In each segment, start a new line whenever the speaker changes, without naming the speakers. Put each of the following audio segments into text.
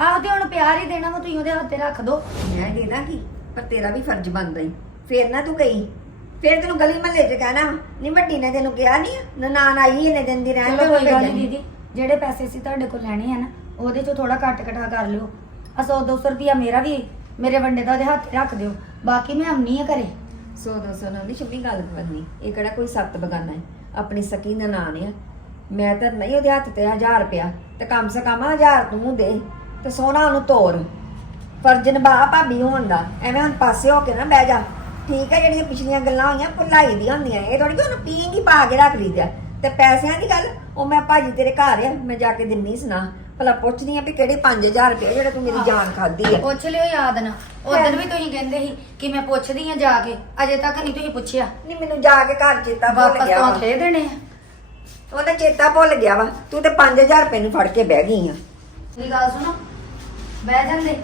ਆਹ ਤੇ ਹੁਣ ਪਿਆਰ ਹੀ ਦੇਣਾ ਵਾ ਤੁਸੀਂ ਉਹਦੇ ਹੱਥ ਤੇ ਰੱਖ ਦੋ।
ਮੈਂ ਦੇਣਾ ਕੀ ਪਰ ਤੇਰਾ ਵੀ ਫਰਜ਼ ਬਣਦਾ ਈ। ਫੇਰ ਨਾ ਤੂੰ ਗਈ ਫੇਰ ਤੈਨੂੰ ਗਲੀ ਮਹੱਲੇ 'ਚ ਕਹਿਣਾ ਨਹੀਂ ਵੱਡੀ ਨੇ ਤੈਨੂੰ ਕਿਹਾ ਨਹੀਂ ਨਨਾਣ ਆਈ ਇਹਨੇ ਦਿਨ ਦੀ ਰਹਿਣ
ਚਲੋ ਕੋਈ ਗੱਲ ਨਹੀਂ ਦੀਦੀ ਜਿਹੜੇ ਪੈਸੇ ਅਸੀਂ ਤੁਹਾਡੇ ਕੋਲ ਲੈਣੇ ਆ ਨਾ ਉਹਦੇ ਚੋਂ ਥੋੜਾ ਘੱਟ ਘਟਾ ਕਰ ਲਿਓ। ਆ 100 200 ਰੁਪਿਆ ਮੇਰਾ ਵੀ ਮੇਰੇ ਵੰਡੇ ਦਾ ਉਹਦੇ ਹੱਥ ਰੱਖ ਦਿਓ। ਬਾਕੀ ਮੈਂ ਆਉਣੀ ਆ ਘਰੇ।
ਸੋ ਦੋਸਤੋ ਨਾਲ ਨਹੀਂ ਸ਼ਮੀ ਗੱਲ ਕਰਨੀ ਇਹ ਕਿਹੜਾ ਕੋਈ ਸੱਤ ਬਗਾਨਾ ਹੈ ਆਪਣੀ ਸਕੀ ਨਨਾਣ ਆ। ਮੈਂ ਤਾਂ ਨਹੀਂ ਉਹਦੇ ਹੱਥ ਤੇ 1000 ਰੁਪਇਆ ਤੇ ਕਮ ਸੇ ਕਮ 1000 ਤੂੰ ਦੇ। ਤੇ ਸੋਨਾ ਉਹਨੂੰ ਤੋਰ। ਫਰਜ਼ ਨਿਭਾ ਭਾਬੀ ਹੋਣ ਦਾ। ਐਵੇਂ ਹੁਣ ਪਾਸੇ ਹੋ ਕੇ ਨਾ ਬਹਿ ਜਾ। ਠੀਕ ਹੈ ਜਿਹੜੀਆਂ ਪਿਛਲੀਆਂ ਗੱਲਾਂ ਹੋਈਆਂ ਭੁਲਾਈ ਦੀਆਂ ਹੁੰਦੀਆਂ। ਇਹ ਥੋੜੀ ਕਿ ਉਹਨੂੰ ਪੀਂਗੀ ਪਾ ਕੇ ਰੱਖ ਲਈਦਾ। ਤੇ ਪੈਸਿਆਂ ਦੀ ਗੱਲ ਉਹ ਮੈਂ ਭਾਜੀ ਤੇਰੇ ਘਰ ਆ ਮੈਂ ਜਾ ਕੇ ਦਿੰਨੀ ਸੁਣਾ ਭਲਾ ਪੁੱਛਦੀ ਆ ਵੀ ਕਿਹੜੇ 5000 ਰੁਪਏ ਜਿਹੜਾ ਤੂੰ ਮੇਰੀ ਜਾਨ ਖਾਦੀ ਆ।
ਪੁੱਛ ਲਿਓ ਯਾਦ ਨਾ। ਉਦੋਂ ਵੀ ਤੁਸੀਂ ਕਹਿੰਦੇ ਸੀ ਕਿ ਮੈਂ ਪੁੱਛਦੀ ਆ ਜਾ ਕੇ। ਅਜੇ ਤੱਕ ਨਹੀਂ ਤੁਸੀਂ ਪੁੱਛਿਆ।
ਨਹੀਂ ਮੈਨੂੰ ਜਾ ਕੇ ਘਰ ਚੇਤਾ ਭੁੱਲ
ਵਾਪਸ
ਗਿਆ
ਤੋਂ
ਵਾ।
ਖੇ ਦੇਣੇ ਆ?
ਉਹਦਾ ਚੇਤਾ ਭੁੱਲ ਗਿਆ ਵਾ। ਤੂੰ ਤੇ 5000 ਰੁਪਏ ਨੂੰ ਫੜ ਕੇ ਬਹਿ ਗਈ ਆ।
ਮੇਰੀ ਗੱਲ ਸੁਣੋ। ਬਹਿ ਜਾਂਦੇ।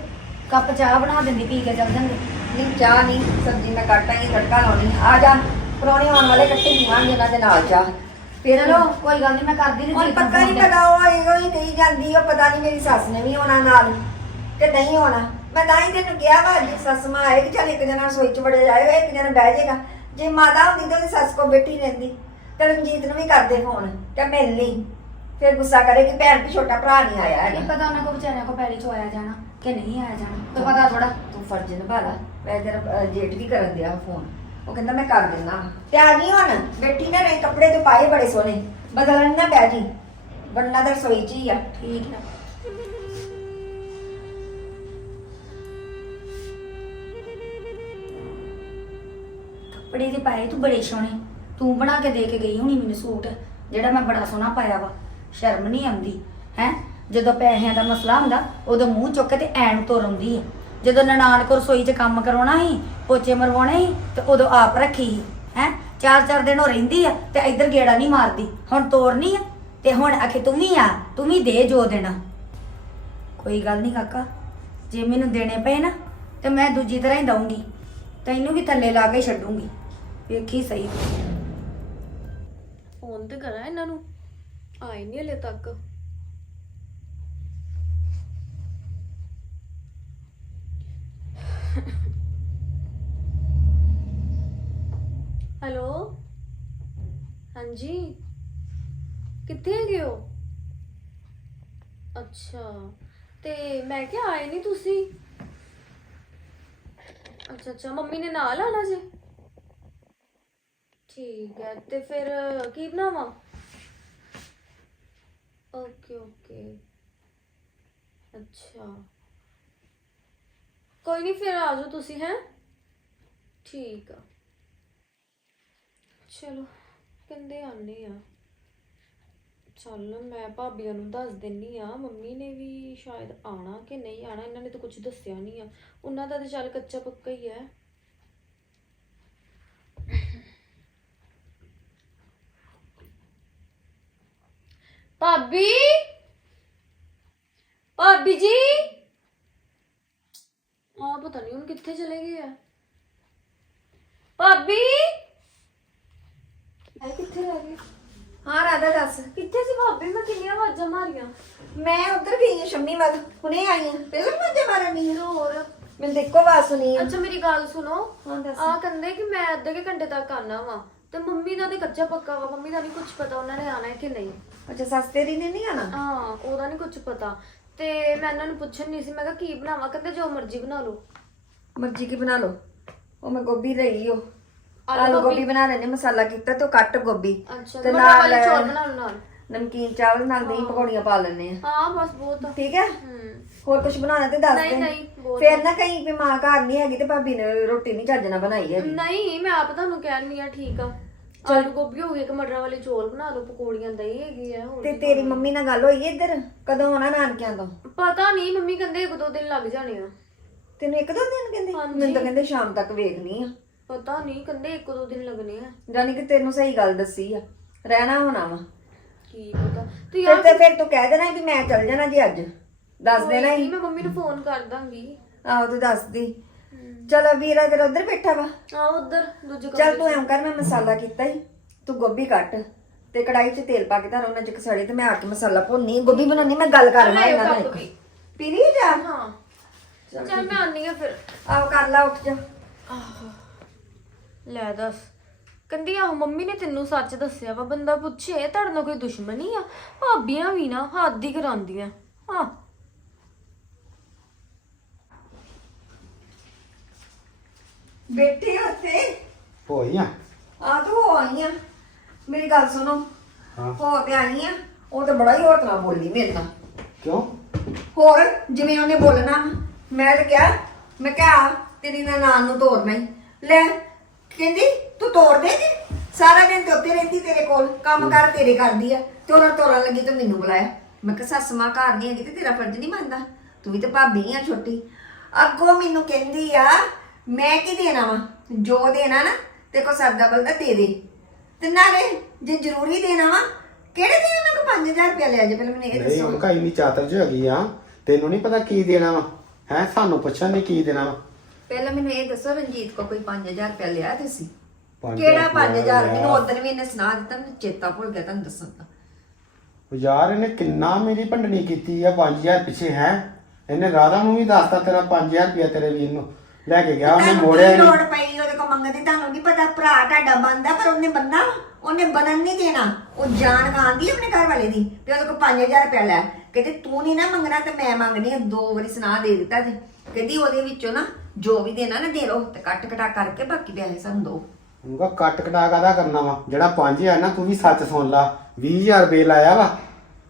ਕੱਪ ਚਾਹ ਬਣਾ ਦਿੰਦੀ ਪੀ ਕੇ ਚੱਲ ਜਾਂਦੇ।
ਨਹੀਂ ਚਾਹ ਨਹੀਂ ਸਬਜ਼ੀ ਮੈਂ ਕੱਟਾਂਗੀ ਤੜਕਾ ਲਾਉਣੀ। ਆ ਜਾ ਪਰੌਣੇ ਆਉਣ ਵਾਲੇ ਇਕੱਠੇ ਪੀਵਾਂਗੇ ਉਹਨਾਂ ਦੇ ਨਾਲ ਚਾਹ। ਫਿਰ
ਚਲੋ। ਕੋਈ ਗੱਲ ਨਹੀਂ ਮੈਂ ਕਰਦੀ ਨਹੀਂ
ਹੁਣ ਪੱਕਾ ਨਹੀਂ ਪਤਾ ਉਹ ਇਹੋ ਹੀ ਨਹੀਂ ਜਾਂਦੀ ਉਹ ਪਤਾ ਨਹੀਂ ਮੇਰੀ ਸੱਸ ਨੇ ਵੀ ਆਉਣਾ ਨਾਲ ਕਿ ਨਹੀਂ ਆਉਣਾ। ਮੈਂ ਤਾਂ ਹੀ ਤੈਨੂੰ ਕਿਹਾ ਵਾ ਜੇ ਸੱਸ ਮਾਂ ਆਏਗੀ ਚੱਲ ਇੱਕ ਜਣਾ ਰਸੋਈ ਚ ਵੜੇ ਜਾਏਗਾ ਇੱਕ ਜਣਾ ਬਹਿ ਜਾਏਗਾ। ਜੇ ਮਾਤਾ ਹੁੰਦੀ ਤਾਂ ਉਹਦੀ ਸੱਸ ਕੋ ਬੈਠੀ ਰਹਿੰਦੀ। ਤੇ ਰਣਜੀਤ ਨੂੰ ਵੀ ਕਰਦੇ ਫੋਨ ਤੇ ਮਿਲ ਲਈ ਫਿਰ ਗੁੱਸਾ ਕਰੇ ਕਿ ਭੈਣ ਵੀ ਛੋਟਾ ਭਰਾ ਨਹੀਂ ਆਇਆ
ਨਹੀਂ
ਹੈਗਾ
ਪਤਾ ਉਹਨਾਂ ਕੋ ਵਿਚਾਰਿਆਂ ਕੋ ਪੈਲੀ ਚੋਂ ਆਇਆ ਜਾਣਾ ਕਿ ਨਹੀਂ ਆਇਆ ਜਾਣਾ। ਤੇ ਪਤਾ ਥੋੜਾ
ਤੂੰ ਫਰਜ਼ ਨਿਭਾ ਲਾ। ਮੈਂ ਤੇਰਾ ਜੇਠ ਵੀ ਕਰਨ ਦਿਆ ਫੋਨ ਉਹ ਕਹਿੰਦਾ ਮੈਂ ਕਰ ਦਿੰਦਾ ਤੇ ਆ ਗਈ ਹੁਣ। ਬੈਠੀ ਨਾ ਰਹੀ ਕੱਪੜੇ ਤੇ ਪਾਏ ਬੜੇ ਸੋਹਣੇ। ਬਦਲਣ ਨਾ ਪੈ ਜੀ। ਬੰਨਾ ਤਾਂ ਰਸੋਈ ਚ ਹੀ ਆ।
ਠੀਕ ਹੈ ਕੱਪੜੇ ਦੇ ਪਾਏ ਤੂੰ ਬੜੇ ਸੋਹਣੇ। ਤੂੰ ਬਣਾ ਕੇ ਦੇ ਕੇ ਗਈ ਹੋਣੀ ਮੈਨੂੰ ਸੂਟ ਜਿਹੜਾ ਮੈਂ ਬੜਾ ਸੋਹਣਾ ਪਾਇਆ ਵਾ। ਸ਼ਰਮ ਨਹੀਂ ਆਉਂਦੀ, ਹੈ? ਜਦੋਂ ਪੈਸਿਆਂ ਦਾ ਮਸਲਾ ਹੁੰਦਾ, ਉਦੋਂ ਮੂੰਹ ਚੁੱਕ ਕੇ ਤੇ ਐਨ ਤੁਰ ਆਉਂਦੀ ਹੈ ਜਦੋਂ ਨਨਾਣ ਕੋ ਰਸੋਈ 'ਚ ਕੰਮ ਕਰਾਉਣਾ ਸੀ, ਪੋਚੇ ਮਰਵਾਉਣੇ ਸੀ, ਤੇ ਉਦੋਂ ਆਪ ਰੱਖੀ ਸੀ, ਹੈ? ਚਾਰ ਚਾਰ ਦਿਨ ਉਹ ਰਹਿੰਦੀ ਆ, ਤੇ ਇੱਧਰ ਗੇੜਾ ਨਹੀਂ ਮਾਰਦੀ। ਹੁਣ ਤੋਰਨੀ ਆ, ਤੇ ਹੁਣ ਆਖੇ ਤੂੰ ਵੀ ਆ, ਤੂੰ ਵੀ ਦੇ ਜੋ ਦੇਣਾ ਕੋਈ ਗੱਲ ਨਹੀਂ ਕਾਕਾ, ਜੇ ਮੈਨੂੰ ਦੇਣੇ ਪਏ ਨਾ, ਤੇ ਮੈਂ ਦੂਜੀ ਤਰ੍ਹਾਂ ਹੀ ਦਊਂਗੀ। ਤੈਨੂੰ ਵੀ ਥੱਲੇ ਲਾ ਕੇ ਛੱਡੂੰਗੀ। ਵੇਖੀ ਸਹੀ।
ਫੋਨ ਤੇ ਕਰਾਂ ਇਹਨਾਂ ਨੂੰ? ਆਏ ਨਹੀਂ ਹਲੇ ਤੱਕ। ਹੈਲੋ? ਹਾਂਜੀ? ਕਿੱਥੇ ਹੈਗੇ ਹੋ? ਅੱਛਾ, ਤੇ ਮੈਂ ਕਿਹਾ ਆਏ ਨਹੀਂ ਤੁਸੀਂ? ਅੱਛਾ ਅੱਛਾ, ਮੰਮੀ ਨੇ ਨਾਲ ਆਣਾ ਜੇ? ਠੀਕ ਹੈ, ਤੇ ਫਿਰ ਕੀ ਬਣਾਵਾਂ? ਓਕੇ ਓਕੇ ਅੱਛਾ। ਕੋਈ ਨਹੀਂ ਫਿਰ ਆ ਜਾਓ ਤੁਸੀਂ, ਹੈ? ਠੀਕ ਆ। ਚਲੋ, ਕਹਿੰਦੇ ਆਨੇ ਆ। ਚੱਲ, ਮੈਂ ਭਾਬੀਆਂ ਨੂੰ ਦੱਸ ਦਿੰਨੀ ਆ, ਮੰਮੀ ਨੇ ਵੀ ਸ਼ਾਇਦ ਆਣਾ ਕਿ ਨਹੀਂ ਆਣਾ ਇਹਨਾਂ ਨੇ ਤਾਂ ਕੁਝ ਦੱਸਿਆ ਨਹੀਂ ਆ। ਉਹਨਾਂ ਦਾ ਤਾਂ ਚੱਲ ਕੱਚਾ ਪੱਕਾ ਹੀ ਹੈ ਭਾਬੀ? ਭਾਬੀ ਜੀ? ਆ ਪਤਾ ਨਹੀਂ ਹੁਣ ਕਿੱਥੇ ਚਲੇ ਗਏ ਆ। ਭਾਬੀ? ਐ ਕਿੱਥੇ ਰਹਿ ਗਏ?
ਹਾਂ ਰਾਧਾ ਦੱਸ।
ਕਿੱਥੇ ਸੀ ਭਾਬੀ? ਮੈਂ ਕਿੰਨੀਆਂ ਆਵਾਜ਼ਾਂ ਮਾਰੀਆਂ।
ਮੈਂ ਉਧਰ ਵੀ ਆਈ ਸ਼ੰਮੀ ਵੱਲ। ਹੁਣੇ ਆਈ ਹਾਂ। ਪਹਿਲਾਂ ਮਜੇ ਮਾਰਨੀ ਆ
ਹੋਰ?
ਮੈਨੂੰ ਦੇਖੋ ਆਵਾਜ਼ ਸੁਣੀ
ਅੱਛਾ ਮੇਰੀ ਗੱਲ ਸੁਣੋ।
ਹਾਂ ਦੱਸ।
ਆ ਕਹਿੰਦੇ ਕਿ ਮੈਂ ਅੱਧੇ ਘੰਟੇ ਤੱਕ ਆਣਾ ਵਾ। ਤੇ ਮੰਮੀ ਦਾ ਤੇ ਕੱਚਾ ਪੱਕਾ ਵਾ। ਮੰਮੀ ਦਾ ਨਹੀਂ ਕੁਝ ਪਤਾ ਉਹਨਾਂ ਨੇ ਆਣਾ ਹੈ ਕਿ ਨਹੀਂ।
ਅੱਛਾ ਸੱਸ ਤੇਰੀ ਨੇ ਨਹੀਂ ਆਣਾ?
ਹਾਂ ਉਹਦਾ ਨਹੀਂ ਕੁਝ ਪਤਾ। ਤੇ ਮੈਂ ਇਹਨਾਂ ਨੂੰ ਪੁੱਛਣ ਨਹੀਂ ਸੀ ਮੈਂ ਕਿਹਾ ਕੀ ਬਣਾਵਾਂ? ਕਹਿੰਦੇ ਜੋ ਮਰਜ਼ੀ ਬਣਾ ਲਓ।
ਮਰਜ਼ੀ ਕੀ ਬਣਾ ਲਓ? ਉਹ ਮੈਂ ਗੋਭੀ ਲਈ ਉਹ।
ਆਲੂ ਗੋਭੀ।
ਬਣਾ ਲੈਣੇ ਮਸਾਲਾ ਕੀਤਾ ਤੇ ਉਹ ਕੱਟ ਗੋਭੀ।
ਅੱਛਾ
ਤੇ ਨਾਲ
ਚੌਲ ਬਣਾ ਲਓ ਨਾਲ।
ਨਮਕੀਨ ਚਾਵਲ ਨਾਲ ਦਹੀਂ ਪਕੌੜੀਆਂ ਪਾ ਲੈਣੇ ਆ।
ਹਾਂ ਬਸ ਬਹੁਤ।
ਠੀਕ ਹੈ?
ਹੂੰ।
ਹੋਰ ਕੁਝ ਬਣਾਉਣਾ ਤੇ ਦੱਸ ਦੇ।
ਨਹੀਂ,
ਫੇਰ ਨਾ ਕਹੀਂ ਵੀ ਮਾਂ ਘਰ ਨਹੀਂ ਹੈਗੀ ਤੇ ਭਾਬੀ ਨੇ ਰੋਟੀ ਨਹੀਂ ਚੱਜ ਨਾਲ ਬਣਾਈ ਹੈਗੀ।
ਨਹੀਂ ਮੈਂ ਆਪ ਤੁਹਾਨੂੰ ਕਹਿਣੀ ਆ ਠੀਕ ਆ। ਆਲੂ ਗੋਭੀ ਹੋ ਗਈ ਇੱਕ ਮਟਰਾਂ ਵਾਲੇ ਚੌਲ ਬਣਾ ਲਓ ਪਕੌੜੀਆਂ ਦਹੀਂ ਹੈਗੀ ਆ ਹੋਰ
ਤੇ
ਕੀ
ਤੇਰੀ ਮੰਮੀ ਨਾਲ ਗੱਲ ਹੋਈ ਇੱਧਰ? ਕਦੋਂ ਆਉਣਾ ਨਾਨਕਿਆਂ ਤੋਂ?
ਪਤਾ ਨਹੀਂ ਮੰਮੀ ਕਹਿੰਦੇ ਇੱਕ ਦੋ ਦਿਨ ਲੱਗ ਜਾਣੇ ਆ।
ਤੈਨੂੰ ਇੱਕ ਦੋ ਦਿਨ ਕਹਿੰਦੇ?
ਹਾਂਜੀ।
ਮੈਨੂੰ ਤਾਂ ਕਹਿੰਦੇ ਸ਼ਾਮ ਤੱਕ ਵੇਖਣੀ ਆ।
ਪਤਾ ਨਹੀਂ ਕਹਿੰਦੇ ਇੱਕ ਦੋ ਦਿਨ ਲੱਗਣੇ ਆ।
ਜਾਨੀ ਕਿ ਤੈਨੂੰ ਸਹੀ ਗੱਲ ਦੱਸੀ ਆ। ਰਹਿਣਾ ਹੋਣਾ ਵਾ।
ਕੀ ਪਤਾ। ਤੂੰ
ਫਿਰ
ਯਾਰ
ਤੇ ਫਿਰ ਤੂੰ ਕਹਿ ਦੇਣਾ ਵੀ ਮੈਂ ਚੱਲ ਜਾਣਾ ਜੀ ਅੱਜ। ਦੱਸ ਦੇਣਾ
ਨਹੀਂ
ਹੀ
ਮੈਂ ਮੰਮੀ ਨੂੰ ਫੋਨ ਕਰ ਦਾਂਗੀ।
ਆਹੋ ਤੂੰ ਦੱਸਦੀ। ਚਲ ਵੀਰਾ ਤੇਰਾ ਉਧਰ ਬੈਠਾ ਵਾ।
ਆ ਉਧਰ ਦੂਜੇ
ਚੱਲ ਤੂੰ ਐਂ ਕਰ ਮੈਂ ਮਸਾਲਾ ਕੀਤਾ ਹੀ ਤੂੰ ਗੋਭੀ ਕੱਟ ਤੇ ਕੜਾਈ 'ਚ ਤੇਲ ਪਾ ਕੇ ਧਰ ਉਹਨਾਂ 'ਚ ਕਸੜੇ ਤੇ ਮੈਂ ਆ ਕੇ ਮਸਾਲਾ ਭੁੰਨੀ ਗੋਭੀ ਬਣਾਉਣੀ ਮੈਂ ਗੱਲ ਕਰ ਇਹਨਾਂ ਨਾਲ ਪੀ ਲਈ ਜਾ
ਹਾਂ। ਚੱਲ ਮੈਂ ਆਨੀ ਆ ਫਿਰ।
ਆਓ ਕਰ ਲਾ ਉੱਠ ਜਾ।
ਲੈ ਦੱਸ। ਕਹਿੰਦੀ ਆਹੋ ਮੰਮੀ ਨੇ ਤੈਨੂੰ ਸੱਚ ਦੱਸਿਆ ਵਾ ਬੰਦਾ ਪੁੱਛੇ ਤੁਹਾਡੇ ਨਾਲ ਕੋਈ ਦੁਸ਼ਮਣੀ ਆ? ਭਾਬੀਆਂ ਵੀ ਨਾ ਹੱਦ ਹੀ ਕਰਾਉਂਦੀਆਂ। ਹਾਂ।
ਬੈਠੀ ਉੱਥੇ।
ਹੋਈ ਆ?
ਆ ਤੂੰ ਹੋ ਆਈ ਆ। ਮੇਰੀ ਗੱਲ ਸੁਣੋ।
ਹਾਂ।
ਹੋ ਤੇ ਆਈ ਆ। ਉਹ ਤਾਂ ਬੜਾ ਹੀ ਹੋਰ ਤਰ੍ਹਾਂ ਬੋਲੀ ਮੇਰੇ ਨਾਲ।
ਕਿਉਂ?
ਹੋਰ ਜਿਵੇਂ ਉਹਨੇ ਬੋਲਣਾ। ਮੈਂ ਤਾਂ ਕਿਹਾ ਮੈਂ ਕਿਹਾ ਤੇਰੀ ਨਨਾਣ ਨੂੰ ਤੋੜਨਾ ਹੀ ਲੈ ਕਹਿੰਦੀ ਤੂੰ ਤੋੜ ਦੇਗੀ ਸਾਰਾ ਦਿਨ ਤੇ ਉੱਤੇ ਰਹਿੰਦੀ ਤੇਰੇ ਕੋਲ। ਕੰਮ ਕਰ ਤੇਰੇ ਕਰਦੀ ਆ। ਤੇ ਉਹਨਾਂ ਤੋੜਨ ਲੱਗੀ ਤੇ ਮੈਨੂੰ ਬੁਲਾਇਆ। ਮੈਂ ਕਿਹਾ ਸੱਸ ਮਾਂ ਘਰ ਨਹੀਂ ਹੈਗੀ ਤੇ ਤੇਰਾ ਫਰਜ਼ ਨਹੀਂ ਬਣਦਾ। ਤੂੰ ਵੀ ਤੇ ਭਾਬੀ ਆ ਛੋਟੀ। ਅੱਗੋਂ ਮੈਨੂੰ ਕਹਿੰਦੀ ਆ ਮੈਂ ਕੀ ਦੇਣਾ ਵਾ? ਜੋ ਦੇਣਾ ਨਾ ਤੇ ਕੋ ਸਰਦਾ ਬਲਦਾ ਦੇ ਦੇ। ਤੇ ਨਾਲੇ ਜੇ ਜ਼ਰੂਰੀ ਦੇਣਾ ਵਾ ਕਿਹੜੇ ਦੇ ਉਹਨਾਂ ਕੋ 5000 ਰੁਪਇਆ ਲਿਆ ਜੇ ਪਹਿਲਾਂ ਮੈਨੂੰ ਇਹ
ਨਹੀਂ
ਦੱਸੋ।
ਹੁਣ ਕਾਈ ਨਹੀਂ ਚਾਤਰ ਚ ਹੈਗੀ ਆ ਤੈਨੂੰ ਨਹੀਂ ਪਤਾ ਕੀ ਦੇਣਾ ਵਾ? ਹੈ ਸਾਨੂੰ ਪੁੱਛਣ ਨੇ ਕੀ ਦੇਣਾ ਵਾ?
ਪਹਿਲਾਂ ਮੈਨੂੰ ਇਹ ਦੱਸੋ ਰਣਜੀਤ ਕੋ ਕੋਈ 5000 ਰੁਪਇਆ ਲਿਆ ਤੁਸੀਂ?
ਪੰਜ
ਕਿਹੜਾ
ਹਜ਼ਾਰ
5000 ਮੈਨੂੰ
ਲਿਆ।
ਉਦੋਂ ਵੀ ਇਹਨੇ ਸੁਣਾ ਦਿੱਤਾ ਮੈਨੂੰ ਚੇਤਾ ਭੁੱਲ ਗਿਆ ਤੁਹਾਨੂੰ ਦੱਸਣ ਦਾ।
ਉਹ ਯਾਰ ਇਹਨੇ ਕਿੰਨਾ ਮੇਰੀ ਭੰਡਣੀ ਕੀਤੀ ਆ 5000 ਪਿੱਛੇ ਹੈ? ਇਹਨੇ ਰਾਧਾ ਨੂੰ ਵੀ ਦੱਸਤਾ ਤੇਰਾ 5000 ਰੁਪਇਆ ਤੇਰੇ ਵੀਰ ਨੂੰ। ਲੈ ਕੇ ਗਿਆ ਉਹਨੇ
ਤੁਹਾਨੂੰ
ਮੋੜਿਆ
ਕੀ
ਨਹੀਂ
ਲੋੜ ਪਈ ਉਹਦੇ ਕੋ ਮੰਗਣ ਦੀ? ਤੁਹਾਨੂੰ ਨਹੀਂ ਪਤਾ ਭਰਾ ਤੁਹਾਡਾ ਬੰਦਾ ਪਰ ਉਹਨੇ ਬੰਦਾ ਉਹਨੇ ਬਣਨ ਨਹੀਂ ਦੇਣਾ। ਉਹ ਜਾਨ ਖਾਂਦੀ ਆਪਣੇ ਘਰ ਵਾਲੇ ਦੀ ਤੇ ਉਹਦੇ ਕੋ 5000 ਰੁਪਇਆ ਲੈ। ਕਹਿੰਦੇ ਤੂੰ ਨਹੀਂ ਨਾ ਮੰਗਣਾ ਤੇ ਮੈਂ ਮੰਗਣੀ ਆ ਦੋ ਵਾਰੀ ਸੁਣਾ ਦੇ ਦਿੱਤਾ ਜੀ ਕਹਿੰਦੀ ਉਹਦੇ ਵਿੱਚੋਂ ਨਾ ਜੋ ਵੀ ਦੇਣਾ ਨਾ ਦੇ ਲਓ ਤੇ ਕੱਟ ਕਟਾ ਕਰਕੇ ਬਾਕੀ ਪੈਸੇ ਸਾਨੂੰ
ਉਹਨੂੰ ਕਹ ਕੱਟ ਕਟਾ ਕਾਦਾ ਕਰਨਾ ਵਾ? ਜਿਹੜਾ 5000 ਨਾ ਤੂੰ ਵੀ ਸੱਚ ਸੁਣ ਲਾ। 20000 ਬਿੱਲ ਆਇਆ ਵਾ।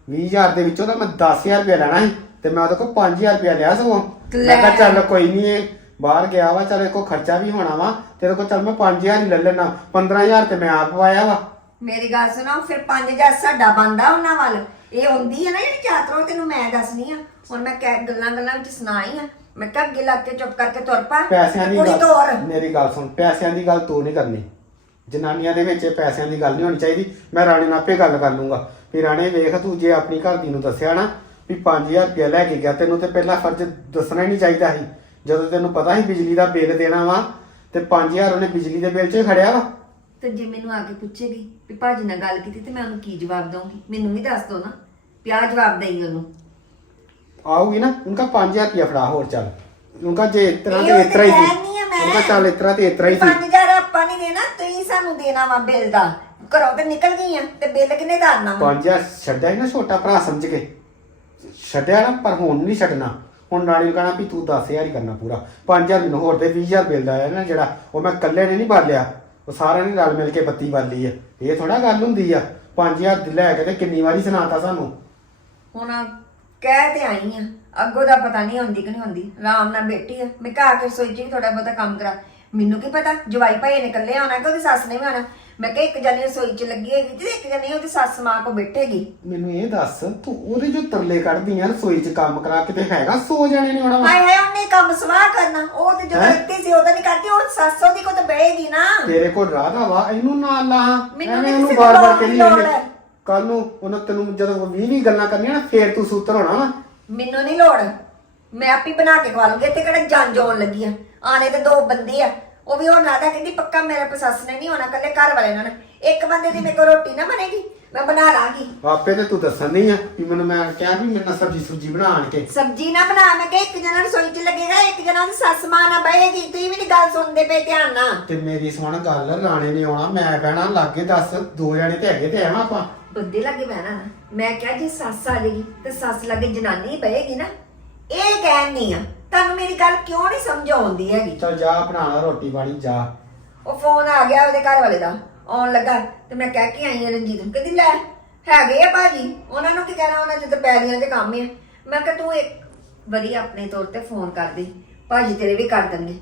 20000 ਦੇ ਵਿੱਚੋਂ ਤਾਂ ਮੈਂ 10000 ਰੁਪਇਆ ਲੈਣਾ ਸੀ ਤੇ ਮੈਂ ਉਹਦੇ ਕੋਲ 5000 ਰੁਪਇਆ ਲਿਆ ਸਗੋਂ। ਮੈਂ ਕਿਹਾ ਚੱਲ ਕੋਈ ਨਹੀਂ ਇਹ ਬਾਹਰ ਗਿਆ ਵਾ ਚੱਲ ਇਹ ਕੋ ਖਰਚਾ ਵੀ ਹੋਣਾ ਵਾ ਤੇਰੇ ਕੋਲ ਚੱਲ ਮੈਂ 5000 ਹੀ ਲੈ ਲੈਣਾ 15000 ਤੇ ਮੈਂ ਆਪ ਪਾਇਆ ਵਾ।
ਮੇਰੀ ਗੱਲ ਸੁਣੋ ਫਿਰ 5000 ਸਾਡਾ ਬੰਦਾ ਉਹਨਾਂ ਵੱਲ। ਇਹ ਹੁੰਦੀ ਹੈ ਨਾ ਜਿਹੜੀ ਚਾਤਰੋ ਤੈਨੂੰ ਮੈਂ ਦੱਸਣੀ ਆ। ਹੁਣ ਮੈਂ ਕਹਿ ਗੱਲਾਂ ਗੱਲਾਂ ਵਿੱਚ ਸੁਣਾਈ ਆ। ਮੈਂ ਕਿਹਾ ਅੱਗੇ ਲੱਗ ਕੇ ਚੁੱਪ ਕਰਕੇ ਤੁਰ ਪਾ।
ਪੈਸਿਆਂ ਦੀ
ਕੁੜੀ
ਗੱਲ
ਤੋਰ।
ਮੇਰੀ ਗੱਲ ਸੁਣ ਪੈਸਿਆਂ ਦੀ ਗੱਲ ਤੂੰ ਨਹੀਂ ਕਰਨੀ। ਜਨਾਨੀਆਂ ਦੇ ਵਿੱਚ ਇਹ ਪੈਸਿਆਂ ਦੀ ਗੱਲ ਨਹੀਂ ਹੋਣੀ ਚਾਹੀਦੀ। ਮੈਂ ਰਾਣੀ ਨਾਲ ਆਪੇ ਗੱਲ ਕਰ ਲੂੰਗਾ। ਵੀ ਰਾਣੇ ਵੇਖ ਤੂੰ ਜੇ ਆਪਣੀ ਘਰ ਦੀ ਨੂੰ ਦੱਸਿਆ ਨਾ ਵੀ 5000 ਰੁਪਇਆ ਲੈ ਕੇ ਗਿਆ ਤੈਨੂੰ ਤੇ ਪਹਿਲਾਂ ਫਰਜ਼ ਦੱਸਣਾ ਹੀ ਨਹੀਂ ਚਾਹੀਦਾ ਸੀ। ਜਦੋਂ ਤੈਨੂੰ ਪਤਾ ਸੀ ਬਿਜਲੀ ਦਾ ਬਿੱਲ ਦੇਣਾ ਵਾ ਤੇ 5000 ਉਹਨੇ ਬਿਜਲੀ ਦੇ ਬਿੱਲ 'ਚ ਹੀ ਖੜਿਆ ਵਾ?
ਤੇ ਜੇ ਮੈਨੂੰ ਆ ਕੇ ਪੁੱਛੇਗੀ ਵੀ ਭਾਜੀ ਨਾਲ ਗੱਲ ਕੀਤੀ ਤੇ ਮੈਂ ਉਹਨੂੰ ਕੀ ਜਵਾਬ ਦਵਾਂਗੀ ਮੈਨੂੰ ਵੀ ਦੱਸ ਦੋ ਨਾ ਪਿਆ ਜਵਾਬ ਦੇਈ ਉਹਨੂੰ।
ਆਊਗੀ ਨਾ? ਉਨਕਾ 5000 ਰੁਪਇਆ ਫੜਾ ਹੋਰ ਚੱਲ। ਉਨਕਾ ਜੇ
ਇਹ
ਤੇ ਤਰ੍ਹਾਂ ਹੀ ਸੀ। ਉਨਕਾ ਚੱਲ ਇਸ ਤਰ੍ਹਾਂ ਤੇ ਇਸ ਤਰ੍ਹਾਂ ਹੀ ਸੀ।
5000 ਆਪਾਂ ਨਹੀਂ ਦੇਣਾ ਤੁਸੀਂ ਸਾਨੂੰ ਦੇਣਾ ਵਾ ਬਿੱਲ ਦਾ। ਘਰੋਂ ਤੇ ਨਿਕਲ ਗਈ ਆ ਤੇ ਬਿੱਲ ਕਿੰਨੇ ਧਾਰਨਾ ਵਾ?
5000 ਛੱਡਿਆ ਸੀ ਨਾ ਛੋਟਾ ਭਰਾ ਸਮਝ ਕੇ। ਛੱਡਿਆ ਨਾ ਪਰ ਹੁਣ ਨਹੀਂ ਛੱਡਣਾ। ਹੁਣ ਰਾਣੀ ਨੂੰ ਕਹਣਾ ਵੀ ਤੂੰ 10000 ਹੀ ਕਰਨਾ ਪੂਰਾ। 5000 ਮੈਨੂੰ ਹੋਰ ਦੇ 20000 ਬਿੱਲ ਦਾ ਆਇਆ ਨਾ ਜਿਹੜਾ, ਉਹ ਮੈਂ ਇਕੱਲੇ ਨੇ ਨਹੀਂ ਬਾਲਿਆ। ਉਹ ਸਾਰਿਆਂ ਨੇ ਰਲ ਮਿਲ ਕੇ ਬੱਤੀ ਬਾਲੀ ਆ ਇਹ ਥੋੜਾ ਗੱਲ ਹੁੰਦੀ ਆ। 5000 ਲੈ ਕੇ ਤੇ ਕਿੰਨੀ ਵਾਰੀ ਸੁਣਾਤਾ ਸਾਨੂੰ?
ਹੁਣ ਕਹਿ ਤੇ ਆਈ ਆ। ਅੱਗੋਂ ਦਾ ਪਤਾ ਨਹੀਂ ਹੁੰਦੀ ਕਿ ਨਹੀਂ ਹੁੰਦੀ ਆਰਾਮ ਨਾਲ ਬੈਠੀ ਆ। ਮੈਂ ਘਰ ਕੇ ਸੋਚੀ ਥੋੜਾ ਬਹੁਤਾ ਕੰਮ ਕਰਾ। ਮੈਨੂੰ ਕੀ ਪਤਾ? ਜਵਾਈ ਭਾਈ ਨੇ ਇਕੱਲੇ ਆਉਣਾ ਕਿ ਉਹਦੀ ਸੱਸ ਨੇ ਵੀ ਆਉਣਾ? ਮੈਂ ਕਿਹਾ ਇੱਕ ਜਣੀ ਰਸੋਈ 'ਚ ਲੱਗੀ ਹੈਗੀ ਤੇ ਇੱਕ ਜਣੀ ਉਹਦੀ ਸੱਸ ਮਾਂ ਕੋ ਬੈਠੇਗੀ।
ਮੈਨੂੰ ਇਹ ਦੱਸ ਤੂੰ ਉਹਦੇ ਜੋ ਤਰਲੇ ਕੱਢਦੀ ਆ ਰਸੋਈ 'ਚ ਕੰਮ ਕਰਾ ਕੇ ਤੇ ਹੈਗਾ 100 ਜਣੇ ਨੇ ਆਉਣਾ।
ਹਾਏ ਹਾਏ ਉਹਨੇ ਕੰਮ ਸਵਾਹ ਕਰਨਾ। ਉਹ ਤੇ ਜਦੋਂ
ਹੈਂ?
ਸੀ ਉਹਦਾ ਨਹੀਂ ਕਰਦੀ ਉਹ ਸੱਸੋਂ ਦੀ ਕੋ ਤਾਂ ਬਹਿਗੀ ਨਾ।
ਤੇਰੇ ਕੋਲ ਰਾਧਾ ਵਾ ਇਹਨੂੰ ਨਾਲ ਲਾ
ਮੈਨੂੰ
ਐਵੇਂ
ਨੀ
ਉਹਨੂੰ
ਕਿਸੇ
ਬਾਰ-ਬਾਰ
ਲੋੜ
ਕਹਿੰਦੀ
ਲੋੜ
ਇਹਨੇ
ਹੈ।
ਕੱਲ ਨੂੰ ਉਹਨਾਂ ਤੈਨੂੰ ਜਦੋਂ 20 20 ਗੱਲਾਂ ਕਰਨੀਆਂ ਨਾ ਫੇਰ ਤੂੰ ਸੂਤਰ ਹੋਣਾ ਵਾ।
ਮੈਨੂੰ ਨਹੀਂ ਲੋੜ। ਮੈਂ ਆਪੇ ਬਣਾ ਕੇ ਖਵਾ ਲੂੰਗੀ ਇੱਥੇ ਕਿਹੜਾ ਜੰਜ ਆਉਣ ਲੱਗੀ ਆ। ਆਣੇ ਤੇ ਦੋ ਬੰਦੇ ਆ। ਉਹ ਵੀ ਉਹ ਨਾਦਾ ਕਹਿੰਦੀ ਪੱਕਾ ਮੇਰੇ ਕੋਲ ਸੱਸ ਨੇ ਨਹੀਂ ਹੋਣਾ ਕੱਲੇ ਘਰ ਵਾਲੇ ਨਾਲ। ਇੱਕ ਬੰਦੇ ਦੀ ਮੇਰੇ ਕੋਲ ਰੋਟੀ ਨਾ ਬਣੇਗੀ ਮੈਂ ਬਣਾ ਲਾਂਗੀ।
ਆਪੇ ਤੇ ਤੂੰ ਦੱਸਣ ਨਹੀਂ ਆ ਵੀ ਮੈਨੂੰ ਮੈਂ ਕਿਹਾ ਵੀ ਮੇਰੇ ਨਾਲ ਸਬਜੀ ਸੁਬਜੀ ਬਣਾ ਆਣ ਕੇ।
ਸਬਜੀ ਨਾ ਬਣਾ ਮੈਂ ਕਿ ਇੱਕ ਜਣਾ ਰਸੋਈ 'ਚ ਲੱਗੇਗਾ ਇੱਕ ਜਣਾ ਉਹਦੀ ਸੱਸ ਮਾਂ ਨਾ ਬਹੇਗੀ ਤੁਸੀਂ ਵੀ ਨਹੀਂ ਗੱਲ ਸੁਣਦੇ ਪਏ ਧਿਆਨ ਨਾਲ।
ਤੇ ਮੇਰੀ ਸੁਣ ਗੱਲ ਰਾਣੇ ਨੇ ਆਉਣਾ ਮੈਂ ਕਹਿਣਾ ਲਾਗੇ ਦੱਸ ਦੋ ਜਣੇ ਤੇ ਹੈਗੇ ਤੇ ਐਵੇਂ ਆਪਾਂ।
ਬੰਦੇ ਲੱਗੇ ਬਹਿਣਾ ਨਾ। ਮੈਂ ਕਿਹਾ ਜੇ ਸੱਸ ਆ ਜਾਏਗੀ ਤੇ ਸੱਸ ਲੱਗੇ ਜਨਾਨੀ ਬਹੇਗੀ ਨਾ ਇਹ ਕਹਿਣ ਨਹੀਂ ਆ ਤੁਹਾਨੂੰ ਮੇਰੀ ਗੱਲ ਕਿਉਂ ਨਹੀਂ ਸਮਝ ਆਉਂਦੀ ਹੈਗੀ?
ਚੱਲ ਜਾ ਬਣਾ ਲਾ ਰੋਟੀ ਪਾਣੀ ਜਾ।
ਉਹ ਫੋਨ ਆ ਗਿਆ ਉਹਦੇ ਘਰ ਵਾਲੇ ਦਾ ਆਉਣ ਲੱਗਾ ਤੇ ਮੈਂ ਕਹਿ ਕੇ ਆਈ ਆ ਰਣਜੀਤ ਨੂੰ ਕਹਿੰਦੀ ਲੈ ਹੈਗੇ ਆ ਭਾਜੀ। ਉਹਨਾਂ ਨੂੰ ਕੀ ਕਹਿਣਾ ਉਹਨਾਂ ਤਾਂ ਪੈਲੀਆਂ ਦੇ ਕੰਮ ਆ। ਮੈਂ ਕਿਹਾ ਤੂੰ ਇੱਕ ਵਾਰੀ ਆਪਣੇ ਤੌਰ ਤੇ ਫੋਨ ਕਰ ਦੇ ਭਾਜੀ ਤੇਰੇ ਵੀ ਕਰ ਦਿੰਦੇ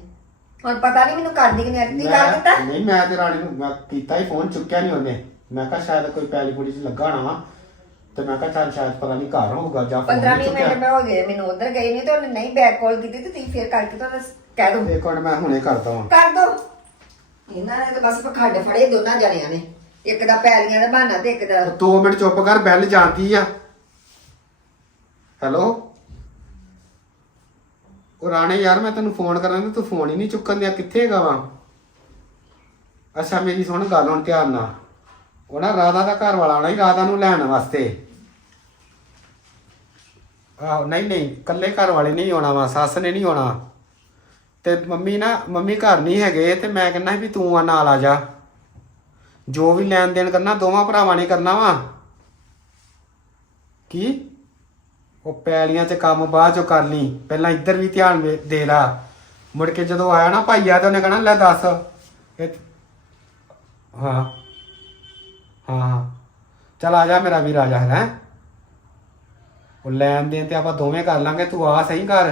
ਹੁਣ ਪਤਾ ਨਹੀਂ ਮੈਨੂੰ ਕਰਦੀ ਕਿ ਨਹੀਂ ਕਰਦੀ ਕਰ ਦਿੱਤਾ?
ਮੈਂ- ਨਹੀਂ ਮੈਂ ਤੇ ਰਾਣੀ ਨੂੰ ਮੈਂ ਕੀਤਾ ਹੀ ਫੋਨ ਚੁੱਕਿਆ ਨਹੀਂ ਉਹਨੇ। ਮੈਂ ਕਿਹਾ ਸ਼ਾਇਦ ਕੋਈ ਪੈਲੀ ਪੁਲੀ ਚ ਲੱਗਾ ਹੋਣਾ ਵਾ। ਤੇ ਮੈਂ ਕਿਹਾ ਚੱਲ ਸ਼ਾਇਦ ਪਤਾ ਨਹੀਂ ਘਰ ਹੋਊਗਾ ਜਾਂ ਫੋਨ
15
ਨਹੀਂ
ਮਿੰਟ
ਚੁੱਕਿਆ
ਮੈਂ ਹੋ ਗਏ ਮੈਨੂੰ ਉਧਰ ਗਈ ਨਹੀਂ ਤੇ ਉਹਨੇ ਨਹੀਂ ਬੈਕ ਕਾਲ ਕੀਤੀ ਤੇ ਤੁਸੀਂ ਫੇਰ ਕਰਕੇ ਤਾਂ ਕਹਿ ਦੋ।
ਇੱਕ ਮਿੰਟ ਮੈਂ ਹੁਣੇ ਕਰਦਾ ਵਾਂ।
ਕਰ ਦੋ। ਇਹਨਾਂ ਨੇ ਤਾਂ ਬਸ ਪਖਾਡੇ ਫੜੇ ਦੋਨਾਂ ਜਣਿਆਂ ਨੇ। ਇੱਕ ਦਾ ਪੈਲੀਆਂ ਦਾ ਬਹਾਨਾ ਤੇ ਇੱਕ ਦਾ
ਦੋ ਮਿੰਟ ਚੁੱਪ ਕਰ ਬੈਲ ਜਾਂਦੀ ਆ। ਹੈਲੋ? ਉਹ ਰਾਣੇ ਯਾਰ ਮੈਂ ਤੈਨੂੰ ਫੋਨ ਕਰਾਂ ਤੇ ਤੂੰ ਫੋਨ ਹੀ ਨਹੀਂ ਚੁੱਕਣ ਦਿਆ। ਕਿੱਥੇ ਹੈਗਾ ਵਾ? ਅੱਛਾ ਮੇਰੀ ਸੁਣ ਗੱਲ ਹੁਣ ਧਿਆਨ ਨਾਲ। ਉਹ ਨਾ ਰਾਧਾ ਦਾ ਘਰ ਵਾਲਾ ਆਉਣਾ ਹੀ ਰਾਧਾ ਨੂੰ ਲੈਣ ਵਾਸਤੇ। ਆਹੋ, ਨਹੀਂ ਨਹੀਂ, ਇਕੱਲੇ ਘਰ ਵਾਲੇ ਨਹੀਂ ਆਉਣਾ ਵਾ, ਸੱਸ ਨੇ ਨਹੀਂ ਆਉਣਾ। ਤੇ ਮੰਮੀ ਨਾ, ਮੰਮੀ ਘਰ ਨਹੀਂ ਹੈਗੇ, ਤੇ ਮੈਂ ਕਹਿੰਦਾ ਵੀ ਤੂੰ ਆ ਨਾਲ ਆ ਜਾ। ਜੋ ਵੀ ਲੈਣ ਦੇਣ ਕਰਨਾ, ਦੋਵਾਂ ਭਰਾਵਾਂ ਨੇ ਕਰਨਾ ਵਾ। ਕੀ? ਉਹ ਪੈਲੀਆਂ 'ਚ ਕੰਮ ਬਾਅਦ 'ਚੋਂ ਕਰ ਲਈ, ਪਹਿਲਾਂ ਇੱਧਰ ਵੀ ਧਿਆਨ ਵੇ- ਦੇ ਲਾ। ਮੁੜ ਕੇ ਜਦੋਂ ਆਇਆ ਨਾ ਭਾਈਆ ਤੇ ਉਹਨੇ ਕਹਣਾ, ਲੈ ਦੱਸ। ਇਹ ਹਾਂ ਹਾਂ ਹਾਂ। ਚਲ ਆ ਜਾ ਮੇਰਾ ਵੀਰ, ਆ ਜਾ, ਹੈ। ਉਹ ਲੈਣ ਦੇਣ ਤੇ ਆਪਾਂ ਦੋਵੇਂ ਕਰ ਲਾਂਗੇ ਤੂੰ ਆ ਸਹੀ ਕਰ।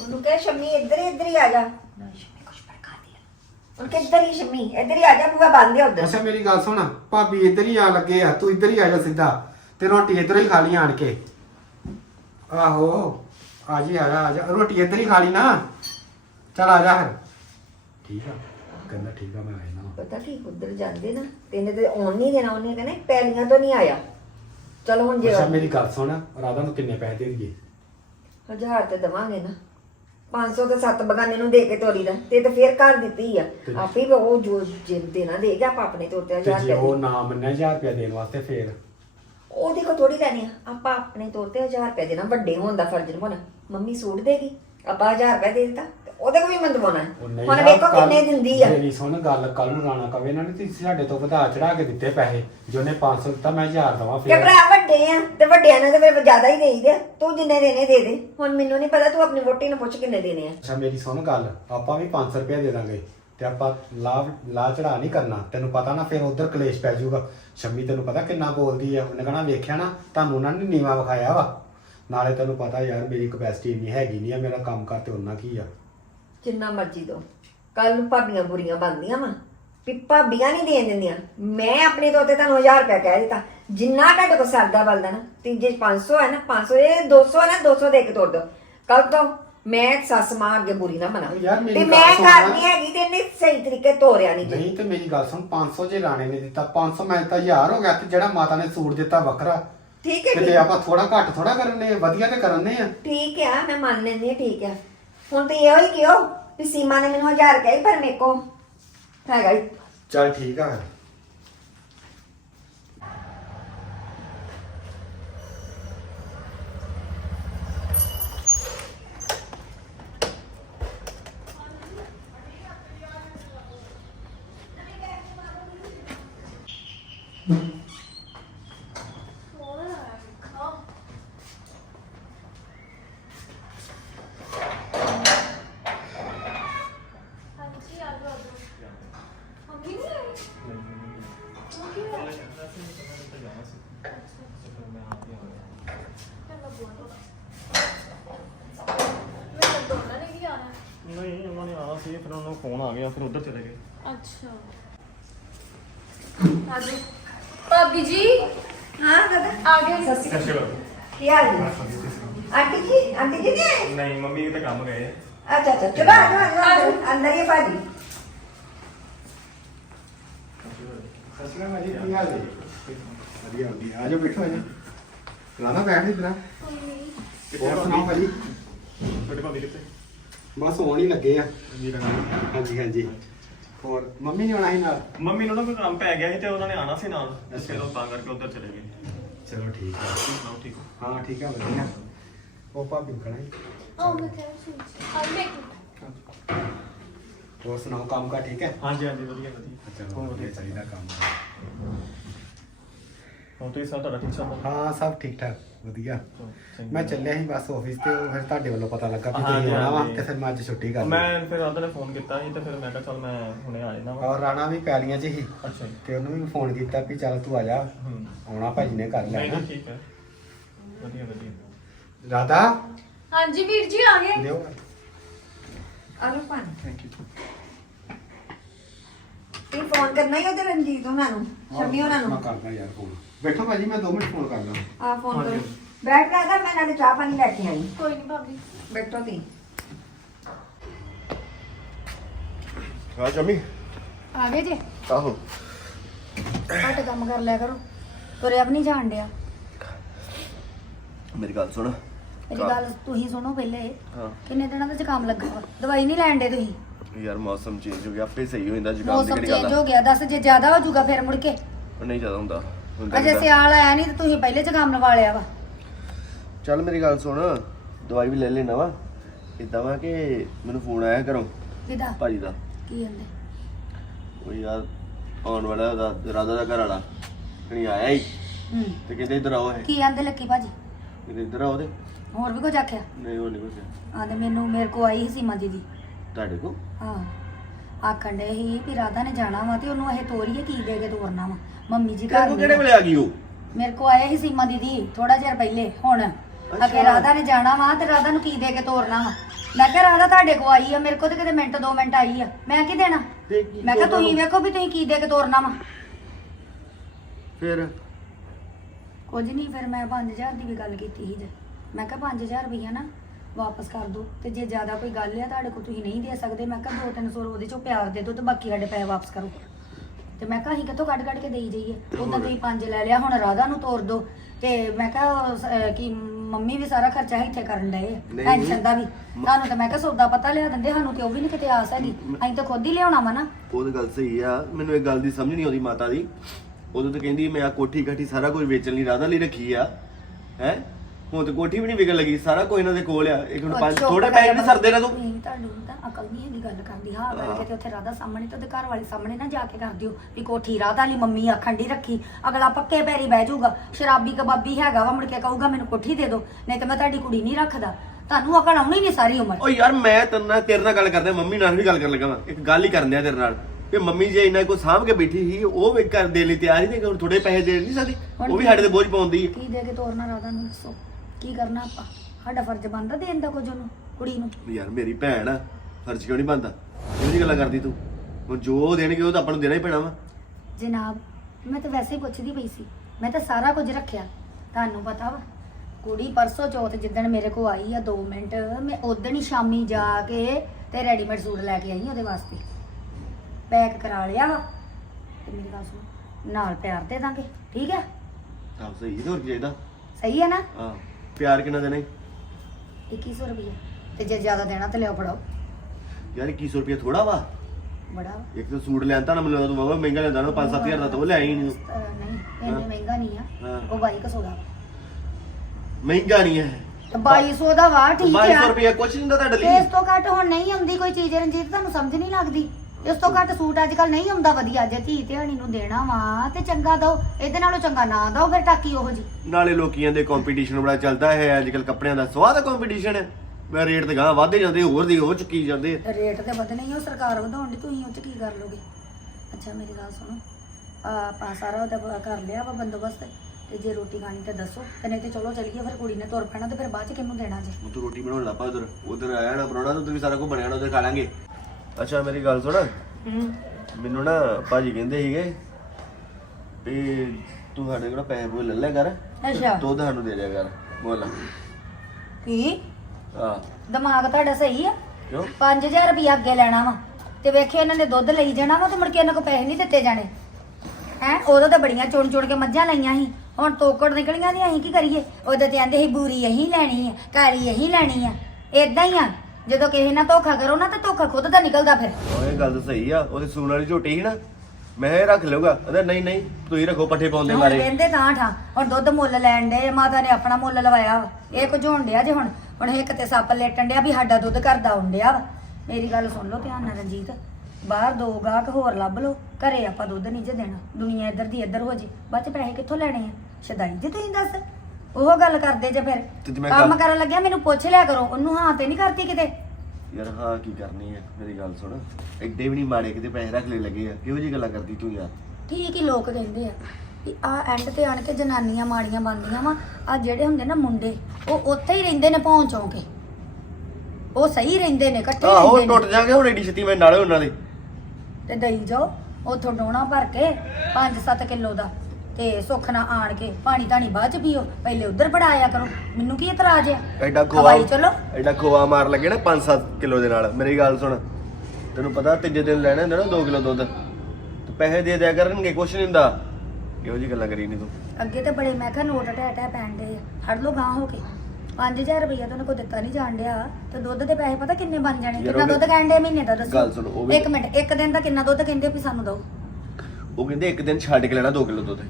ਉਹਨੂੰ ਕਹੇ ਸ਼ਮੀ ਇੱਧਰ ਹੀ ਇੱਧਰ ਹੀ ਆ ਜਾ। ਉਹ ਕਿ ਇੱਧਰ ਹੀ ਸ਼ਮੀ ਇੱਧਰ ਹੀ ਆ ਜਾ ਬੂਆ ਬੰਦ ਹੈ ਉਧਰ।
ਅੱਛਾ ਮੇਰੀ ਗੱਲ ਸੁਣ ਭਾਬੀ ਇੱਧਰ ਹੀ ਆ ਲੱਗੇ ਆ ਤੂੰ ਇੱਧਰ ਹੀ ਆ ਜਾ ਸਿੱਧਾ ਤੇ ਰੋਟੀ ਇੱਧਰ ਹੀ ਖਾ ਲਈ ਆਣ ਕੇ। ਆਹੋ ਆ ਜੀ ਆ ਜਾ ਆ ਜਾ ਰੋਟੀ ਇੱਧਰ ਹੀ ਖਾ ਲਈ ਨਾ। ਚਲ ਆ ਜਾ ਫਿਰ। ਠੀਕ ਆ ਕਹਿੰਦਾ ਠੀਕ ਆ ਮੈਂ ਆ ਜਾਣਾ।
ਪਤਾ ਕੀ ਉਧਰ ਜਾਂਦੇ ਨਾ ਤੈਨੇ ਤੇ ਆਉਣ ਨਹੀਂ ਦੇਣਾ ਉਹਨੇ ਕਹਿੰਦੇ ਪੈਲੀਆਂ ਤੋਂ ਨਹੀਂ ਆਇਆ। ਚਲੋ ਹੁਣ ਜੇ
ਅੱਛਾ ਮੇਰੀ ਗੱਲ ਸੁਣ ਰਾਧਾ ਨੂੰ ਕਿੰਨੇ ਪੈਸੇ ਦੇ ਦਈਏ?
ਹਜ਼ਾਰ ਤੇ ਦਵਾਂਗੇ ਨਾ। 500 ਤੇ ਸੱਤ ਬਗਾਨੇ ਨੂੰ ਦੇ ਕੇ ਤੋਰੀ ਦਾ। ਤੇ ਤੇ ਫੇਰ ਕਰ ਦਿੱਤੀ ਆ।
ਤੇ-
ਆਪੇ ਵੀ ਉਹ ਜੋ ਜਿੰਨ ਦੇਣਾ ਦੇਗਾ ਆਪਾਂ ਆਪਣੇ ਤੌਰ ਤੇ
ਤੇ
ਹਜ਼ਾਰ
ਜੇ ਉਹ
ਰੁਪਏ
ਨਾ ਮੰਨਿਆ 1000 ਰੁਪਇਆ ਦੇਣ ਵਾਸਤੇ ਫੇਰ?
ਉਹਦੇ ਕੋ ਥੋੜੀ ਲੈਣੀ ਆ। ਆਪਾਂ ਆਪਣੇ ਤੌਰ ਤੇ 1000 ਰੁਪਏ ਦੇਣਾ। ਵੱਡੇ ਹੋਣ ਦਾ ਫਰਜ਼ ਨਿਭਾਉਣਾ ਮੰਮੀ ਸੂਟ ਦੇਗੀ ਆਪਾਂ 1000 ਰੁਪਏ ਦੇ ਦਿੱਤਾ। ਉਹਦੇ ਕੋ ਵੀ
ਉਹ ਨਹੀਂ
ਹੁਣ
ਨਾ,
ਵੇਖੋ
ਕੱਲ੍ਹ-
ਕਿੰਨੇ ਦਿੰਦੀ ਆ।
ਮੇਰੀ ਸੁਣ ਗੱਲ ਕੱਲ ਨੂੰ ਰਾਣਾ ਕਵੇ ਇਹਨਾਂ ਨੇ ਤੇ ਸਾਡੇ ਤੋਂ ਵਧਾ ਚੜਾ ਕੇ ਦਿੱਤੇ ਪੈਸੇ ਜੋ ਨੇ 500 ਦਿੱਤਾ ਮੈਂ 1000 ਦਵਾਂ
ਕਿ
ਫੇਰ।
ਭਰਾ ਵੱਡੇ ਆ ਤੇ ਵੱਡਿਆਂ ਨੇ ਤੇ ਫਿਰ ਜ਼ਿਆਦਾ ਹੀ ਦੇਈਦੇ ਆ। ਤੂੰ ਜਿੰਨੇ ਦੇਣੇ ਦੇ ਦੇ। ਹੁਣ ਮੈਨੂੰ ਨਹੀਂ ਪਤਾ ਤੂੰ ਆਪਣੀ ਵੋਟੀ ਨੂੰ ਪੁੱਛ ਕਿੰਨੇ ਦੇਣੇ ਆ।
ਅੱਛਾ ਮੇਰੀ ਸੁਣ ਗੱਲ ਆਪਾਂ ਵੀ 500 ਰੁਪਏ ਦੇ ਦਾਂਗੇ ਤੇ ਆਪਾਂ ਲਾ ਲਾ ਚੜਾ ਨਹੀਂ ਕਰਨਾ। ਤੈਨੂੰ ਪਤਾ ਨਾ ਫਿਰ ਉਧਰ ਕਲੇਸ਼ ਪੈ ਜਾਊਗਾ। ਸ਼ੰਮੀ ਤੈਨੂੰ ਪਤਾ ਕਿੰਨਾ ਬੋਲਦੀ ਆ? ਉਹਨੇ ਕਹਣਾ ਵੇਖਿਆ ਨਾ ਤੁਹਾਨੂੰ ਉਹਨਾਂ ਨੇ ਨੀਵਾ ਵਿਖਾਇਆ ਵਾ। ਨਾਲੇ ਤੈਨੂੰ ਪਤਾ ਯਾਰ ਮੇਰੀ ਕਪੈਸਿਟੀ ਇੰਨੀ ਹੈਗੀ ਨਹੀਂ ਆ ਮੇਰਾ ਕੰਮ ਕਰ ਤੇ ਉਹਨਾਂ ਕੀ ਆ।
ਜਿੰਨਾ ਮਰਜ਼ੀ ਦੋ। ਕੱਲ ਨੂੰ ਭਾਬੀਆਂ ਬੁਰੀਆਂ ਬਣਦੀਆਂ ਵਾ। ਵੀ ਭਾਬੀਆਂ ਨਹੀਂ ਦੇਣ ਦਿੰਦੀਆਂ। ਮੈਂ ਆਪਣੇ ਤੌਰ ਤੇ ਤੁਹਾਨੂੰ 1000 ਰੁਪਇਆ ਕਹਿ ਦਿੱਤਾ। ਜਿੰਨਾ ਤੁਹਾਡੇ ਕੋਲ ਸਰਦਾ ਬਲਦਾ ਨਾ ਤੇ ਜੇ 500 ਹੈ ਨਾ 500 ਇਹ 200 ਹੈ ਨਾ 200 ਦੇ ਕੇ ਤੋੜ ਦੋ। ਕੱਲ ਤੋਂ ਮੈਂ ਸੱਸ ਮਾਂ ਅੱਗੇ ਬੁਰੀ ਨਾ ਬਣਾ
ਯਾਰ ਮੇਰੀ
ਤੇ
ਗੱਲ
ਮੈਂ
ਸੁਣ
ਘਰ
ਨਾ।
ਨਹੀਂ ਹੈਗੀ ਤੇ ਇਹਨੇ ਸਹੀ ਤਰੀਕੇ ਤੋਰਿਆ ਨਹੀਂ ਜੀ
ਨਹੀਂ ਤੇ ਮੇਰੀ ਗੱਲ ਸੁਣ 500 ਜੇ ਰਾਣੇ ਨੇ ਦਿੱਤਾ 500 ਮੈਂ ਤਾਂ 1000 ਹੋ ਗਿਆ ਤੇ ਜਿਹੜਾ ਮਾਤਾ ਨੇ ਸੂਟ ਦਿੱਤਾ ਵੱਖਰਾ।
ਠੀਕ ਹੈ
ਤੇ ਜੇ। ਆਪਾਂ ਥੋੜਾ ਘੱਟ ਥੋੜਾ ਕਰਨੇ ਆ ਵਧੀਆ ਤੇ ਕਰਨੇ ਆ।
ਠੀਕ ਆ ਮੈਂ ਮੰਨ ਲੈਂਦੀ ਹਾਂ ਠੀਕ ਆ। ਹੁਣ ਤੇ ਇਹੋ ਹੀ ਕਿਉਂ ਵੀ ਸੀਮਾ ਨੇ ਮੈਨੂੰ 1000 ਕਹੀ ਪਰ ਮੇਰੇ ਕੋ ਹੈਗਾ ਹੀ।
ਚੱਲ ਠੀਕ ਆ ਫਿਰ
ਹਾਂਜੀ ਆ ਜਾਓ ਆ ਜਾਓ ਮੰਮੀ ਨਹੀਂ ਆਈ ਉਹ ਕੀ ਹੋਇਆ ਚਲੋ ਬੋਲੋ ਮੈਂ ਤਾਂ ਦੋਨਾਂ ਨੇ ਵੀ ਆਣਾ
ਨਹੀਂ ਉਹਨਾਂ ਨੇ ਆਣਾ ਸੀ ਫਿਰ ਉਹਨਾਂ ਨੂੰ ਫੋਨ ਆ ਗਿਆ ਫਿਰ ਉਧਰ ਚਲੇ ਗਏ
ਅੱਛਾ ਆ ਜਾਓ ਭਾਬੀ ਜੀ
ਹਾਂ ਦਾਦਾ
ਆ ਗਏ
ਸਤਿ ਸ਼੍ਰੀ ਅਕਾਲ ਕੀ ਹਾਲ ਹੈ ਆਂਟੀ ਜੀ ਆਂਟੀ ਜੀ ਨੇ
ਨਹੀਂ ਮੰਮੀ ਤੇ ਕੰਮ ਗਏ
ਅੱਛਾ ਅੱਛਾ ਚਲੋ ਆ ਜਾਓ, ਆ ਜਾਓ ਅੰਦਰ ਹੀ ਆ ਭਾਜੀ
ਸਤਿ ਸ਼੍ਰੀ ਅਕਾਲ ਜੀ ਕੀ ਹਾਲ ਜੀ ਵਧੀਆ ਵਧੀਆ ਆ ਜਾਓ ਬੈਠੋ ਜੀ ਲਾਣਾ ਬੈਠ ਇਧਰ ਹੋਰ ਸੁਣਾਓ ਭਾਜੀ
ਤੁਹਾਡੇ ਭਾਬੀ ਕਿੱਥੇ
ਬਸ ਆਉਣ ਹੀ ਲੱਗੇ ਆ। ਹਾਂਜੀ ਹਾਂਜੀ। ਹੋਰ ਮੰਮੀ ਨੇ ਆਉਣਾ ਸੀ ਨਾਲ?
ਮੰਮੀ ਨੂੰ ਨਾ ਕੋਈ ਕੰਮ ਪੈ ਗਿਆ ਸੀ ਤੇ ਉਹਨਾਂ ਨੇ ਆਣਾ ਸੀ ਨਾਲ। ਫਿਰ ਉਹ ਤਾਂ ਕਰਕੇ ਉਧਰ ਚਲੇ ਗਏ।
ਚਲੋ ਠੀਕ ਆ।
ਤੁਸੀਂ ਸੁਣਾਓ ਠੀਕ ਹੋ?
ਹਾਂ ਠੀਕ ਆ ਵਧੀਆ। ਉਹ ਭਾਬੀ ਕਣਾ
ਉਹ ਮੈਂ ਕਿਹਾ ਸੁਣ ਆ ਮੈਂ।
ਹੋਰ ਸੁਣਾਓ ਕੰਮ ਕਾ ਠੀਕ ਹੈ?
ਹਾਂਜੀ ਹਾਂਜੀ ਵਧੀਆ ਵਧੀਆ।
ਚਲੋ
ਹੋਰ
ਵਧੀਆ
ਵਧੀਆ
ਚਾਹੀਦਾ ਕੰਮ?
ਤੁਸੀਂ ਸਭ ਤੁਹਾਡਾ ਠੀਕ ਚੱਲਦਾ
ਹਾਂ ਸਭ ਠੀਕ ਠਾਕ ਵਧੀਆ ਮੈਂ। ਚੱਲਿਆ ਸੀ ਬਸ ਆਫਿਸ ਤੇ ਉਹ ਫਿਰ ਤੁਹਾਡੇ ਵੱਲੋਂ ਪਤਾ ਲੱਗਾ ਕਿ ਤੁਸੀਂ ਆਉਣਾ ਵਾ। ਤੇ ਫਿਰ ਮੈਂ ਅੱਜ ਛੁੱਟੀ ਕਰ ਲਈ।
ਮੈਂ ਫਿਰ ਉਹਨਾਂ ਨੇ ਫੋਨ ਕੀਤਾ ਸੀ ਤੇ ਫਿਰ ਮੈਂ ਕਿਹਾ ਚੱਲ ਮੈਂ ਹੁਣੇ ਆ ਜਾਣਾ ਵਾ।
ਔਰ ਰਾਣਾ ਵੀ ਪੈਲੀਆਂ 'ਚ ਹੀ
ਅੱਛਾ
ਤੇ ਉਹਨੂੰ ਵੀ ਫੋਨ ਕੀਤਾ ਵੀ ਚੱਲ ਤੂੰ ਆ ਜਾ।
ਹੂੰ।
ਆਉਣਾ ਭਾਜੀ ਨੇ ਕਰ ਲੈਣਾ
ਠੀਕ ਹੈ। ਵਧੀਆ ਵਧੀਆ।
ਰਾਧਾ?
ਹਾਂਜੀ ਵੀਰ ਜੀ ਆ ਗਏ।
ਲਓ। ਪਾਣੀ
ਥੈਂਕ ਯੂ
ਫੋਨ ਕਰਨਾ ਹੀ ਉਹਦੇ ਰਣਜੀਤ ਉਹਨਾਂ ਨੂੰ ਸ਼ਮੀ ਉਹਨਾਂ
ਮੈਂ
ਨੂੰ
ਕਰਦਾ ਯਾਰ ਫੋਨ। ਬੈਠੋ ਭਾਜੀ ਮੈਂ 2 ਮਿੰਟ ਫੋਨ ਕਰਦਾ
ਆ ਫੋਨ ਕਰੋ। ਬੈਠ ਲਾਦਾ ਮੈਂ ਨਾਲੇ ਚਾਹ ਪਾਣੀ ਲੈ ਕੇ ਆਈ।
ਕੋਈ ਨਹੀਂ ਭਾਬੀ।
ਬੈਠੋ ਤੀ
ਹਾਂ ਜਮੀ।
ਆ ਗਏ ਜੇ?
ਆਹੋ।
ਘੱਟ ਕੰਮ ਕਰ ਲਿਆ ਕਰੋ। ਤੁਰਿਆ ਵੀ ਨਹੀਂ ਜਾਣ ਡਿਆ।
ਮੇਰੀ ਗੱਲ ਸੁਣ।
ਮੇਰੀ ਗੱਲ ਤੁਸੀਂ ਸੁਣੋ ਪਹਿਲੇ।
ਹਾਂ।
ਕਿੰਨੇ ਦਿਨਾਂ ਦਾ ਜ਼ੁਕਾਮ ਲੱਗਾ ਵਾ? ਦਵਾਈ ਨਹੀਂ ਲੈਣ ਡੇ ਤੁਸੀਂ?
ਯਾਰ ਮੌਸਮ ਚੇਂਜ ਹੋ ਗਿਆ ਆਪੇ ਸਹੀ ਹੋ ਜਾਂਦਾ ਜ਼ੁਕਾਮ ਦੀ
ਮੌਸਮ
ਕਿਹੜੀ ਗੱਲ
ਚੇਂਜ
ਆ
ਹੋ ਗਿਆ। ਦੱਸ ਜੇ ਜ਼ਿਆਦਾ ਹੋ ਜਾਊਗਾ ਫਿਰ ਮੁੜ ਕੇ।
ਨਹੀਂ ਜ਼ਿਆਦਾ ਹੁੰਦਾ। ਹੁੰਦਾ
ਅਜੇ। ਸਿਆਲ ਆਇਆ ਨਹੀਂ ਤੇ ਤੁਸੀਂ ਪਹਿਲੇ ਜ਼ੁਕਾਮ ਲਵਾ ਲਿਆ ਵਾ।
ਚੱਲ ਮੇਰੀ ਗੱਲ ਸੁਣ ਦਵਾਈ ਵੀ ਲੈ ਲੈਣਾ ਵਾ। ਇਦਾਂ ਵਾ ਕਿ ਮੈਨੂੰ ਫੋਨ ਆਇਆ ਘਰੋਂ
ਕਿਦਾ
ਭਾਜੀ ਦਾ।
ਕੀ ਕਹਿੰਦੇ?
ਉਹ ਯਾਰ ਆਉਣ ਵਾਲਾ ਉਹਦਾ ਰਾਧਾ ਦਾ ਘਰ ਵਾਲਾ। ਕਣੀ ਆਇਆ ਹੀ
ਹੂੰ।
ਤੇ ਕਹਿੰਦੇ ਇੱਧਰ ਆਓ ਇਹ।
ਕੀ ਆਂਦੇ ਲੱਕੀ ਭਾਜੀ?
ਕਹਿੰਦੇ ਇੱਧਰ ਆਓ ਤੇ।
ਹੋਰ ਵੀ ਕੁਝ ਆਖਿਆ?
ਨਹੀਂ ਉਹ ਨਹੀਂ ਕੁਛ
ਆਂਦੇ ਮੈਨੂੰ ਮੇਰੇ ਕੋ ਆਈ ਸੀ ਸੀਮਾ ਦੀਦੀ।
ਤੁਹਾਡੇ ਕੋ
ਹਾਂ। ਆਖਣ ਦੇ ਹੀ ਵੀ ਰਾਧਾ ਨੇ ਜਾਣਾ ਵਾ ਤੇ ਉਹਨੂੰ ਇਹ ਤੋਰੀਏ ਕੀ ਦੇ ਕੇ ਤੋਰਨਾ ਵਾ। ਮੰਮੀ ਜੀ ਘਰ
ਕਿਹੜੇ ਵੇਲੇ ਆ ਗਈ ਉਹ?
ਮੇਰੇ ਕੋ ਆਇਆ ਸੀ ਸੀਮਾ ਦੀਦੀ ਥੋੜਾ ਚਿਰ ਪਹਿਲੇ ਹੁਣ। ਅਗੇ ਰਾਧਾ ਨੇ ਜਾਣਾ ਵਾ ਤੇ ਰਾਧਾ ਨੂੰ ਕੀ ਦੇ ਕੇ ਤੋਰਨਾ ਵਾ? ਮੈਂ ਕਿਹਾ ਰਾਧਾ ਤੁਹਾਡੇ ਕੋ ਆਈ ਆ ਮੇਰੇ ਕੋ ਤੇ ਕਿਤੇ ਮਿੰਟ ਦੋ ਮਿੰਟ ਆਈ ਆ। ਮੈਂ ਕੀ ਦੇਣਾ?
ਤੇ ਕੀ
ਮੈਂ ਕਿਹਾ ਤੁਸੀਂ ਵੇਖੋ ਵੀ ਤੁਸੀਂ ਕੀ ਦੇ ਕੇ ਤੋਰਨਾ ਵਾ।
ਫਿਰ?
ਕੁਝ ਨਹੀਂ ਫਿਰ ਮੈਂ 5000 ਦੀ ਵੀ ਗੱਲ ਕੀਤੀ ਸੀ ਜੇ। ਮੈਂ ਕਿਹਾ 5000 ਰੁਪਈਆ ਨਾ ਵਾਪਸ ਕਰ ਦਿਓ ਤੇ ਜੇ ਜ਼ਿਆਦਾ ਕੋਈ ਗੱਲ ਆ ਤੁਹਾਡੇ ਕੋਲ ਤੁਸੀਂ ਨਹੀਂ ਦੇ ਸਕਦੇ ਮੈਂ ਕਿਹਾ 2-300 ਉਹਦੇ ਚੋਂ ਪਿਆਰ ਦੇ ਦਿਓ ਤੇ ਬਾਕੀ ਸਾਡੇ ਪੈਸੇ ਵਾਪਸ ਕਰੋ। ਤੇ ਮੈਂ ਕਿਹਾ ਅਸੀਂ ਕਿੱਥੋਂ ਕੱਢ ਕੱਢ ਕੇ ਦੇਈ ਜਾਈਏ? ਉਦੋਂ ਤੁਸੀਂ ਪੰਜ ਲੈ ਲਿਆ ਹੁਣ ਰਾਧਾ ਨੂੰ ਤੋਰ ਦਿਓ ਤੇ ਮੈਂ ਕਿਹਾ ਅਹ, ਕਿ ਮੰਮੀ ਵੀ ਸਾਰਾ ਖਰਚਾ ਇੱਥੇ ਕਰਨ ਡਏ
ਨਹੀਂ।
ਪੈਨਸ਼ਨ ਦਾ ਵੀ। ਤੁਹਾਨੂੰ ਤਾਂ ਮੈਂ ਕਿਹਾ ਸੌਦਾ ਪਤਾ ਲਿਆ ਦਿੰਦੇ ਸਾਨੂੰ ਤੇ ਉਹ ਵੀ ਨਹੀਂ ਕਿਤੇ ਆਸ ਹੈਗੀ। ਅਸੀਂ ਤਾਂ ਖੁਦ ਹੀ ਲਿਆਉਣਾ ਵਾ ਨਾ।
ਉਹ ਤਾਂ ਗੱਲ ਸਹੀ ਆ ਮੈਨੂੰ ਇਹ ਗੱਲ ਦੀ ਸਮਝ ਨਹੀਂ ਆਉਂਦੀ ਮਾਤਾ ਦੀ। ਉਦੋਂ ਤਾਂ ਕਹਿੰਦੀ ਮੈਂ ਆ ਕੋਠੀ ਕਾਠੀ ਸਾਰਾ ਕੁਝ ਵੇਚਣ ਲਈ ਰਾਧਾ ਲਈ ਰੱਖੀ ਆ ਹੈ? ਹੁਣ ਤਾਂ ਕੋਠੀ ਵੀ ਨਹੀਂ ਵਿਕਣ ਲੱਗੀ ਸਾਰਾ ਕੁਝ ਇਹਨਾਂ ਦੇ ਕੋਲ ਆ। ਇੱਕ ਹੁਣ ਪੰਜ ਥੋੜੇ ਪੈਸੇ ਨਹੀਂ ਸਰਦੇ ਨਾ ਤੂੰ।
ਨਹੀਂ ਤੁਹਾਨੂੰ ਤਾਂ ਅਕਲ ਨਹੀਂ ਹੈਗੀ ਗੱਲ ਕਰਦੀ ਹਾਂ ਕਰਕੇ ਤੇ ਉੱਥੇ ਰਾਧਾ ਸਾਹਮਣੇ ਤੇ ਉਹਦੇ ਘਰ ਵਾਲੇ ਸਾਹਮਣੇ ਨਾ ਜਾ ਕੇ ਕਰ ਦਿਓ ਵੀ ਕੋਠੀ ਰਾਧਾ ਲਈ ਮੰਮੀ ਆਖਣ ਦੀ ਰੱਖੀ। ਅਗਲਾ ਪੱਕੇ ਪੈਰੀ ਬਹਿ ਜਾਊਗਾ। ਸ਼ਰਾਬੀ ਕਬਾਬੀ ਹੈਗਾ ਵਾ ਮੁੜ ਕੇ ਕਹੂਗਾ ਮੈਨੂੰ ਕੋਠੀ ਦੇ ਦਿਓ ਨਹੀਂ ਤੇ ਮੈਂ ਤੁਹਾਡੀ ਕੁੜੀ ਨਹੀਂ ਰੱਖਦਾ। ਤੁਹਾਨੂੰ ਅਕਲ ਆਉਣੀ ਨਹੀਂ ਸਾਰੀ ਉਮਰ।
ਓ ਯਾਰ ਮੈਂ ਤੇਰੇ ਨਾਲ ਤੇਰੇ ਨਾਲ ਗੱਲ ਕਰਦਾ ਮੰਮੀ ਨਾਲ ਵੀ ਗੱਲ ਕਰਨ ਲੱਗਾ ਵਾਂ। ਇੱਕ ਗੱਲ ਹੀ ਕਰਨ ਦਿਆ ਤੇਰੇ ਨਾਲ। ਕਿ ਮੰਮੀ ਜੇ ਇਹਨਾਂ ਕੋ ਸਾਂਭ ਕੇ ਬੈਠੀ ਸੀ ਉਹ ਵੀ ਕਰ ਦੇ ਲਈ ਤਿਆਰ ਹੀ ਨਹੀਂ ਕਿ ਥੋੜੇ ਪੈਸੇ ਦੇ ਨਹੀਂ ਸਕਦੀ। ਉਹ ਵੀ ਸਾਡੇ ਤੇ ਬੋਝ ਪਾਉਂਦੀ ਹੈ
ਕੀ ਦੇ ਕੇ ਤੋਰਨਾ ਰਾਧਾ ਨੂੰ ਦੱਸੋ। ਕੀ ਕਰਨਾ ਆਪਾਂ? ਸਾਡਾ ਫਰਜ਼ ਬਣਦਾ ਦੇਣ ਦਾ ਕੁਝ ਉਹਨੂੰ ਕੁੜੀ ਨੂੰ।
ਯਾਰ ਮੇਰੀ ਭੈਣ ਆ ਫਰਜ਼ ਕਿਉਂ ਨਹੀਂ ਬਣਦਾ? ਕਿਉਂ ਨਹੀਂ ਗੱਲਾਂ ਕਰਦੀ ਤੂੰ। ਹੁਣ ਜੋ ਦੇਣਗੇ ਉਹ ਤਾਂ ਆਪਾਂ ਨੂੰ ਦੇਣਾ ਹੀ ਪੈਣਾ ਵਾ।
ਜਨਾਬ ਮੈਂ ਤਾਂ ਵੈਸੇ ਹੀ ਪੁੱਛਦੀ ਪਈ ਸੀ। ਮੈਂ ਤਾਂ ਸਾਰਾ ਕੁਝ ਰੱਖਿਆ। ਤੁਹਾਨੂੰ ਪਤਾ ਵਾ ਕੁੜੀ ਪਰਸੋਂ ਚੌਥ ਜਿੱਦਣ ਮੇਰੇ ਕੋ ਆਈ ਆ 2 ਮਿੰਟ ਮੈਂ ਉਦਣ ਹੀ ਸ਼ਾਮੀ ਜਾ ਕੇ ਤੇ ਰੈਡੀਮੇਡ ਸੂਟ ਲੈ ਕੇ ਆਈ ਉਹਦੇ ਵਾਸਤੇ। ਪੈਕ ਕਰਾ ਲਿਆ ਵਾ। ਤੇ ਮੇਰੀ ਗੱਲ ਸੁਣ ਨਾਲ ਪਿਆਰ ਦੇ ਦਾਂਗੇ ਠੀਕ ਹੈ
ਤਾਂ ਸਹੀ ਤੇ ਹੋਰ ਕੀ ਚਾਹੀਦਾ?
ਸਹੀ ਹੈ ਨਾ?
ਹਾਂ। ਪਿਆਰ ਕਿੰਨਾ ਦੇਣਾ ਈ?
2100 ਰੁਪਏ ਤੇ ਜੇ ਜ਼ਿਆਦਾ ਦੇਣਾ ਤੇ ਲਿਓ ਫੜਾਓ
ਯਾਰ 2100 ਰੁਪਏ ਥੋੜਾ ਵਾ
ਬੜਾ ਵਾ।
ਇੱਕ ਤਾਂ ਸੂਟ ਲੈਂਦਾ ਨਾ ਮੈਨੂੰ ਤੂੰ ਬਾਬਾ ਮਹਿੰਗਾ ਲੈਂਦਾ ਨਾ 5-7000 ਦਾ ਤਾਂ ਉਹ ਲਿਆਈ ਨਹੀਂ
ਅਹ ਨਹੀਂ ਇੰਨੇ
ਹਾਂ।
ਮਹਿੰਗਾ ਨਹੀਂ
ਹਾਂ।
ਆ ਉਹ 2200 ਦਾ ਵਾ।
ਮਹਿੰਗਾ ਨਹੀਂ ਹੈ
ਤੇ 2200 ਦਾ ਵਾ ਠੀਕ
2200
ਆ
ਰੁਪਏ ਕੁਛ ਨਹੀਂ ਹੁੰਦਾ ਤੁਹਾਡੇ
ਇਸ
ਲਈ
ਤੋਂ ਘੱਟ ਹੁਣ ਨਹੀਂ ਆਉਂਦੀ ਕੋਈ ਚੀਜ਼ ਰਣਜੀਤ ਤੁਹਾਨੂੰ ਸਮਝ ਨਹੀਂ ਲੱਗਦੀ ਇਸ ਤੋਂ ਘੱਟ ਸੂਟ ਅੱਜ ਕੱਲ ਨਹੀਂ ਆਉਂਦਾ ਵਧੀਆ ਜੇ ਧੀ ਧਿਆਣੀ ਨੂੰ ਦੇਣਾ ਵਾ ਤੇ ਚੰਗਾ ਦੋ ਇਹਦੇ ਨਾਲੋਂ ਚੰਗਾ ਨਾ ਦੋ ਫਿਰ ਟਾਕੀ ਉਹੋ ਜੀ
ਨਾਲੇ ਲੋਕੀਆਂ ਦੇ ਕੰਪੀਟੀਸ਼ਨ ਬੜਾ ਚੱਲਦਾ ਹੈ ਅੱਜ ਕੱਲ ਕੱਪੜਿਆਂ ਦਾ ਸਵਾਦ ਦਾ ਕੰਪੀਟੀਸ਼ਨ ਹੈ ਮੈਂ ਰੇਟ ਤੇ ਗਾਂ ਵਧਦੇ ਜਾਂਦੇ ਹੋਰ ਦੀ ਹੋ ਚੁੱਕੀ ਜਾਂਦੇ।
ਰੇਟ ਤੇ ਵਧਣੇ ਹੀ ਉਹ ਸਰਕਾਰ ਵਧਾਉਣ ਦੀ ਤੁਸੀਂ ਉਹ ਚ ਕੀ ਕਰ ਲੋਗੇ ਅੱਛਾ ਮੇਰੀ ਗੱਲ ਸੁਣੋ। ਆ ਆਪਾਂ ਸਾਰਾ ਉਹਦਾ ਬ- ਕਰ ਲਿਆ ਵਾ ਬੰਦੋਬਸਤ ਤੇ ਜੇ ਰੋਟੀ ਖਾਣੀ ਤੇ ਦੱਸੋ ਤੇ ਨਹੀਂ ਤੇ ਚਲੋ ਚਲੀਏ ਫਿਰ ਕੁੜੀ ਨੇ ਤੁਰ ਪੈਣਾ ਤੇ ਫਿਰ ਬਾਅਦ ਚ ਕਿਹਨੂੰ ਦੇਣਾ ਜੇ?
ਉਹ ਤੂੰ ਰੋਟੀ ਬਣਾਉਣ ਲੱਪਾ ਉਧਰ ਉਧਰ ਆਇਆ ਨਾ ਪਰੋਣਾ ਉਧਰ ਵੀ ਸਾਰਾ ਕੁਝ ਬਣਿਆ ਨਾ ਉਧਰ ਖਾ ਲਾਂਗੇ। ਅੱਛਾ ਮੇਰੀ ਗੱਲ ਸੁਣ। ਮੈਨੂੰ ਨਾ ਭਾਜੀ ਕਹਿੰਦੇ ਸੀਗੇ ਵੀ ਤੂੰ ਸਾਡੇ ਕੋਲ ਪੈਸੇ ਪੂਸੇ ਲੈ ਕਰ
ਅੱਛਾ।
ਦੁੱਧ ਸਾਨੂੰ ਦੇ ਦਿਆ ਕਰ ਬੋਲ।
ਕੀ?
ਹਾਂ।
ਦਿਮਾਗ ਤੁਹਾਡਾ ਸਹੀ ਆ?
ਕਿਉਂ?
5000 ਰੁਪਏ ਅੱਗੇ ਲੈਣਾ ਵਾ। ਤੇ ਵੇਖਿਓ ਇਹਨਾਂ ਨੇ ਦੁੱਧ ਲਈ ਜਾਣਾ ਵਾ ਤੇ ਮੁੜ ਕੇ ਇਹਨਾਂ ਕੋ ਪੈਸੇ ਨਹੀਂ ਦਿੱਤੇ ਜਾਣੇ। ਹੈ? ਉਦੋਂ ਤਾਂ ਬੜੀਆਂ ਚੁਣ ਚੁਣ ਕੇ ਮੱਝਾਂ ਲਈਆਂ ਸੀ। ਹੁਣ ਤੋਕੜ ਨਿਕਲੀਆਂ ਦੀਆਂ ਅਸੀਂ ਕੀ ਕਰੀਏ? ਉਦੋਂ ਤੇ ਆਂਦੇ ਸੀ ਬੂਰੀ ਅਹੀਂ ਲੈਣੀ ਆ ਕਾਲੀ ਅਹੀਂ ਲੈਣੀ ਆ। ਇਦਾਂ ਹੀ ਆ। ਜਦੋਂ ਕਿਸੇ ਨਾਲ ਧੋਖਾ ਕਰੋ ਨਾ ਤੇ ਧੋਖਾ ਖੁਦ ਦਾ ਨਿਕਲਦਾ ਫਿਰ।
ਉਹ ਇਹ ਗੱਲ ਤਾਂ ਸਹੀ ਆ ਉਹਦੀ ਸੂਣ ਵਾਲੀ ਝੋਟੀ ਸੀ ਨਾ ਮੈਂ ਇਹ ਰੱਖ ਲਊਗਾ। ਕਹਿੰਦਾ ਨਹੀਂ ਨਹੀਂ ਤੁਸੀਂ ਰੱਖੋ ਪੱਠੇ ਪਾਉਂਦੇ
ਹੁਣ
ਮਾਰੇ।
ਕਹਿੰਦੇ ਤਾਂ ਠਾ ਹੁਣ ਦੁੱਧ ਮੁੱਲ ਲੈਣ ਦੇ ਮਾਤਾ ਨੇ ਆਪਣਾ ਮੁੱਲ ਲਵਾਇਆ ਵਾ। ਇਹ ਕੁਝ ਹੋਣ ਡਿਆ ਜੇ ਹੁਣ ਹੁਣ ਇਹ ਕਿਤੇ ਸੱਪ ਲੇਟਣ ਡਿਆ ਵੀ ਸਾਡਾ ਦੁੱਧ ਘਰ ਦਾ ਹੁੰਦਿਆ ਵਾ। ਮੇਰੀ ਗੱਲ ਸੁਣ ਲਓ ਧਿਆਨ ਨਾਲ ਰਣਜੀਤ ਬਾਹਰ ਦੋ ਗਾਹਕ ਹੋਰ ਲੱਭ ਲਓ ਘਰੇ ਆਪਾਂ ਦੁੱਧ ਨਹੀਂ ਜੇ ਦੇਣਾ। ਦੁਨੀਆ ਇੱਧਰ ਦੀ ਇੱਧਰ ਹੋ ਜੇ ਬਾਅਦ ਚ ਪੈਸੇ ਕਿੱਥੋਂ ਲੈਣੇ ਆ? ਸ਼ਦਾਈ ਜੀ ਤੁਸੀਂ ਦੱਸ। ਉਹ ਗੱਲ ਕਰਦੇ ਜੇ ਫਿਰ।
ਤੇ ਜੇ ਮੈਂ
ਕੰਮ ਕਰਨ ਲੱਗਿਆ ਮੈਨੂੰ ਪੁੱਛ ਲਿਆ ਕਰੋ ਉਹਨੂੰ ਹਾਂ ਤੇ ਨਹੀਂ ਕਰਤੀ ਕਿਤੇ।
ਯਾਰ ਹਾਂ ਕੀ ਕਰਨੀ ਹੈ ਮੇਰੀ ਗੱਲ ਸੁਣ। ਐਡੇ ਵੀ ਨਹੀਂ ਮਾੜੇ ਕਿਤੇ ਪੈਸੇ ਰੱਖ ਲੈ ਲੱਗੇ ਆ। ਕਿਹੋ ਜੀ ਗੱਲਾਂ ਕਰਦੀ ਤੂੰ ਯਾਰ?
ਠੀਕ ਹੀ ਲੋਕ ਕਹਿੰਦੇ ਆ ਵੀ ਆ ਐਂਡ ਤੇ ਆਣ ਕੇ ਜਨਾਨੀਆਂ ਮਾੜੀਆਂ ਬਣਦੀਆਂ ਵਾ। ਆ ਜਿਹੜੇ ਹੁੰਦੇ ਨਾ ਮੁੰਡੇ ਉਹ ਉੱਥੇ ਹੀ ਰਹਿੰਦੇ ਨੇ ਪਹੁੰਚ ਕੇ ਉਹ ਸਹੀ ਰਹਿੰਦੇ ਨੇ ਇਕੱਠੇ
ਆਹੋ
ਰਹਿੰਦੇ
ਟੁੱਟ
ਨੇ
ਜਾਗੇ ਹੁਣ ਏਡੀ ਛੇਤੀ ਮੈਂ ਨਾਲੇ ਉਹਨਾਂ ਦੇ।
ਤੇ ਦਈ ਜਾਓ ਉਥੋਂ ਡੋਣਾ ਭਰ ਕੇ 5-7 ਕਿਲੋ ਦਾ। ਤੇ ਸੁੱਖ ਨਾ ਆਣ ਕੇ ਪਾਣੀ ਧਾਣੀ ਬਾਅਦ ਚ ਪੀਓ ਪਹਿਲੇ ਉਧਰ ਫੜਾਇਆ ਕਰੋ। ਮੈਨੂੰ ਕੀ ਇਤਰਾਜ਼ ਆ?
ਐਡਾ ਖੋਆ
ਚਲੋ।
ਐਡਾ ਖੋਆ ਮਾਰ ਲੱਗੇ ਨਾ 5-7 ਕਿਲੋ ਦੇ ਨਾਲ। ਮੇਰੀ ਗੱਲ ਸੁਣ। ਤੈਨੂੰ ਪਤਾ ਤੀਜੇ ਦਿਨ ਲੈਣੇ ਹੁੰਦੇ ਨਾ 2 ਕਿਲੋ ਦੁੱਧ। ਤੇ ਪੈਸੇ ਦੇ ਦਿਆ ਕਰਨਗੇ ਕੁਛ ਨਹੀਂ ਹੁੰਦਾ। ਇਹੋ ਜੀ ਗੱਲਾਂ ਕਰੀ ਨਹੀਂ ਤੂੰ?
ਅੱਗੇ ਤੇ ਬੜੇ ਮੈਂ ਕਿਹਾ ਨੋਟ ਟੈ ਟੈ ਪੈਣ ਦੇ। ਹੜ ਲੋ ਗਾਂ ਹੋ ਕੇ। 5000 ਰੁਪਇਆ ਤਾਂ ਉਹਨੇ ਕੋ ਦਿੱਤਾ ਨਹੀਂ ਜਾਣ ਡਿਆ। ਤੇ ਦੁੱਧ ਦੇ ਪੈਸੇ ਪਤਾ ਕਿੰਨੇ ਬਣ ਜਾਣੇ?
ਯਾਰ
ਕਿੰਨਾ ਦੁੱਧ ਕਹਿੰਦੇ ਮਹੀਨੇ ਦਾ
ਗੱਲ ਸੁਣੋ,
ਦੱਸੋ
ਉਹ ਵੀ-
ਇੱਕ ਮਿੰਟ ਇੱਕ ਦਿਨ ਦਾ ਕਿੰਨਾ ਦੁੱਧ ਕਹਿੰਦੇ ਵੀ ਸਾਨੂੰ ਦਿਓ?
ਉਹ ਕਹਿੰਦੇ ਇੱਕ ਦਿਨ ਛੱਡ ਕੇ ਲੈਣਾ 2 ਕਿਲੋ ਦੁੱਧ।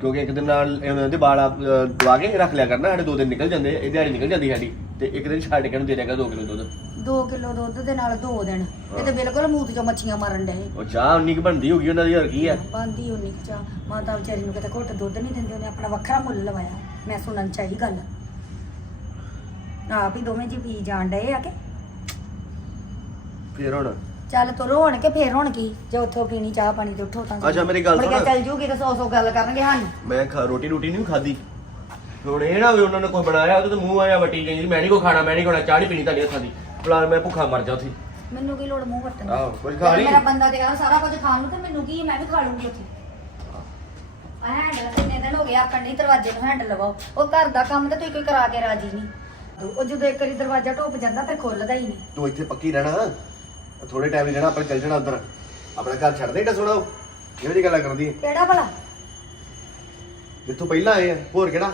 ਕਿਉਂਕਿ ਇੱਕ ਦਿਨ ਨਾਲ ਇਹਨਾਂ ਦੇ ਵਾਲ ਆਪ, ਅਹ, ਦਵਾ ਕੇ ਰੱਖ ਲਿਆ ਕਰਨਾ ਸਾਡੇ ਦੋ ਦਿਨ ਨਿਕਲ ਜਾਂਦੇ ਇਹ ਦਿਹਾੜੀ ਨਿਕਲ ਜਾਂਦੀ ਸਾਡੀ ਤੇ ਇੱਕ ਦਿਨ ਛੱਡ ਕੇ ਨੂੰ ਦੇ ਕਰ 2 ਕਿਲੋ ਦੁੱਧ।
2 ਕਿਲੋ ਦੁੱਧ ਦੇ ਨਾਲ 2 ਦਿਨ ਇਹ ਤੇ ਬਿਲਕੁਲ ਮੂਤ ਚੋਂ ਮੱਛੀਆਂ ਮਾਰਨ ਡਏ।
ਉਹ ਚਾਹ ਉਨੀ ਕੁ ਬਣਦੀ ਹੋਗੀ ਉਹਨਾਂ ਦੀ ਹੋਰ ਕੀ ਆ
ਬੰਦੀ ਉਨੀ ਕੁ ਚਾਹ। ਮਾਤਾ ਵਿਚਾਰੀ ਨੂੰ ਕਿਤੇ ਘੁੱਟ ਦੁੱਧ ਨਹੀਂ ਦਿੰਦੇ ਉਹਨੇ ਆਪਣਾ ਵੱਖਰਾ ਮੁੱਲ ਲਵਾਇਆ। ਮੈਂ ਸੁਣਨ ਚਾਹੀ ਗੱਲ। ਆਪ ਹੀ ਦੋਵੇਂ ਜੀ ਪੀ ਜਾਣ ਡਏ ਆ ਕਿ?
ਫੇਰ ਹੁਣ
ਚੱਲ ਤੁਰੋ ਹੁਣ ਕੇ ਫੇਰ ਹੁਣ ਕੀ? ਜੇ ਉੱਥੋਂ ਪੀਣੀ ਚਾਹ ਪਾਣੀ ਤੇ ਉੱਠੋ ਤਾਂ
ਅੱਛਾ, ਮੇਰੀ ਗੱਲ
ਮੁੜ ਕੇ
ਸੁਣ।
ਚੱਲ ਜੂਗੀ ਤੇ ਸੌ ਸੌ ਗੱਲ ਕਰਨਗੇ ਸਾਨੂੰ।
ਮੈਂ ਖਾ ਰੋਟੀ ਰੋਟੀ ਨਹੀਂ ਖਾਦੀ ਹੁਣ ਇਹ ਨਾ ਵੀ ਉਹਨਾਂ ਨੇ ਕੋਈ ਬਣਾਇਆ ਉਹਦੇ ਤੇ ਮੂੰਹ ਆਇਆ ਵਟੀ ਗਈ ਮੈਂ ਨਹੀਂ ਕੋ ਖਾਣਾ ਮੈਂ ਨਹੀਂ ਖਾਣਾ ਚਾਹ ਨਹੀਂ ਪੀਣੀ ਤੁਹਾਡੀ ਹੱਥਾਂ ਦੀ ਮੈਂ ਭੁੱਖਾ ਮਰ ਜਾ ਉੱਥੇ।
ਮੈਨੂੰ ਕੀ ਲੋੜ ਮੂੰਹ ਵੱਟਣ ਦੀ?
ਆਹੋ, ਕੁਝ ਖਾ ਲਈ।
ਮੇਰਾ ਬੰਦਾ ਤੇ ਆ ਸਾਰਾ ਕੁਝ ਖਾਣ ਨੂੰ ਤੇ ਮੈਨੂੰ ਕੀ ਮੈਂ ਵੀ ਖਾ ਲੂੰਗੀ ਉੱਥੇ। ਆ ਹੈਂਡਲ ਕਿੰਨੇ ਦਿਨ ਹੋ ਗਏ ਆਕਣ ਨਹੀਂ ਦਰਵਾਜ਼ੇ ਨੂੰ ਹੈਂਡਲ ਲਵਾਓ। ਉਹ ਘਰ ਦਾ ਕੰਮ ਤੇ ਤੁਸੀਂ ਕੋਈ ਕਰਾ ਕੇ ਰਾਜੀ ਨਹੀਂ। ਉਹ ਜਦੋਂ ਇੱਕ ਵਾਰੀ ਦਰਵਾਜ਼ਾ ਢੋਪ ਜਾਂਦਾ ਫਿਰ ਖੁੱਲਦਾ ਹੀ ਨਹੀਂ।
ਤੂੰ ਇੱਥੇ ਪੱਕੀ ਰਹਿਣਾ। ਥੋੜੇ ਟਾਈਮ ਰਹਿਣਾ ਆਪਾਂ ਚੱਲ ਜਾਣਾ ਅੰਦਰ। ਆਪਣਾ ਘਰ ਛੱਡ ਦੇ ਏਡਾ ਸੋਹਣਾ ਉਹ। ਕਿਹੋ ਜਿਹੀ ਗੱਲਾਂ ਕਰਦੀ ਹੈ
ਕਿਹੜਾ ਭਲਾ?
ਜਿੱਥੋਂ ਪਹਿਲਾਂ ਆਏ ਆ। ਹੋਰ ਕਿਹੜਾ?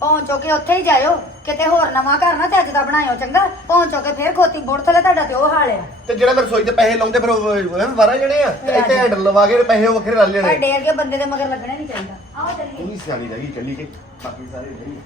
ਪਹੁੰਚੋ ਕੇ ਉੱਥੇ ਹੀ ਜਾਇਓ। ਕਿਤੇ ਹੋਰ ਨਵਾਂ ਘਰ ਨਾ ਚੱਜ ਦਾ ਬਣਾਇਓ ਚੰਗਾ। ਪਹੁੰਚੋ ਕੇ ਫੇਰ ਖੋਤੀ ਬੁੜ ਥਲੇ ਤੁਹਾਡਾ ਤੇ ਉਹ ਹਾਲ ਆ।
ਤੇ ਜਿਹੜਾ ਮੇਰੇ ਰਸੋਈ ਤੇ ਪੈਸੇ ਲਾਉਂਦੇ ਫਿਰ ਉਹ ਵਾਰਾ ਜਣੇ ਆ। ਤੇ ਇੱਥੇ ਹੈਂਡਲ ਲਵਾ ਕੇ ਪੈਸੇ ਉਹ ਵੱਖਰੇ ਲੈ ਲੈਣੇ।
ਵੱਡੇ ਵਰਗੇ ਬੰਦੇ ਦੇ ਮਗਰ ਲੱਗਣਾ ਨਹੀਂ ਚਾਹੀਦਾ। ਆਓ ਚੱਲੀਏ।
ਤੂੰ ਵੀ ਸਿਆਣੀ ਰਹਿ ਗਈ ਚੱਲੀ ਕੇ। ਬਾਕੀ ਸਾਰੇ ਨਹੀਂ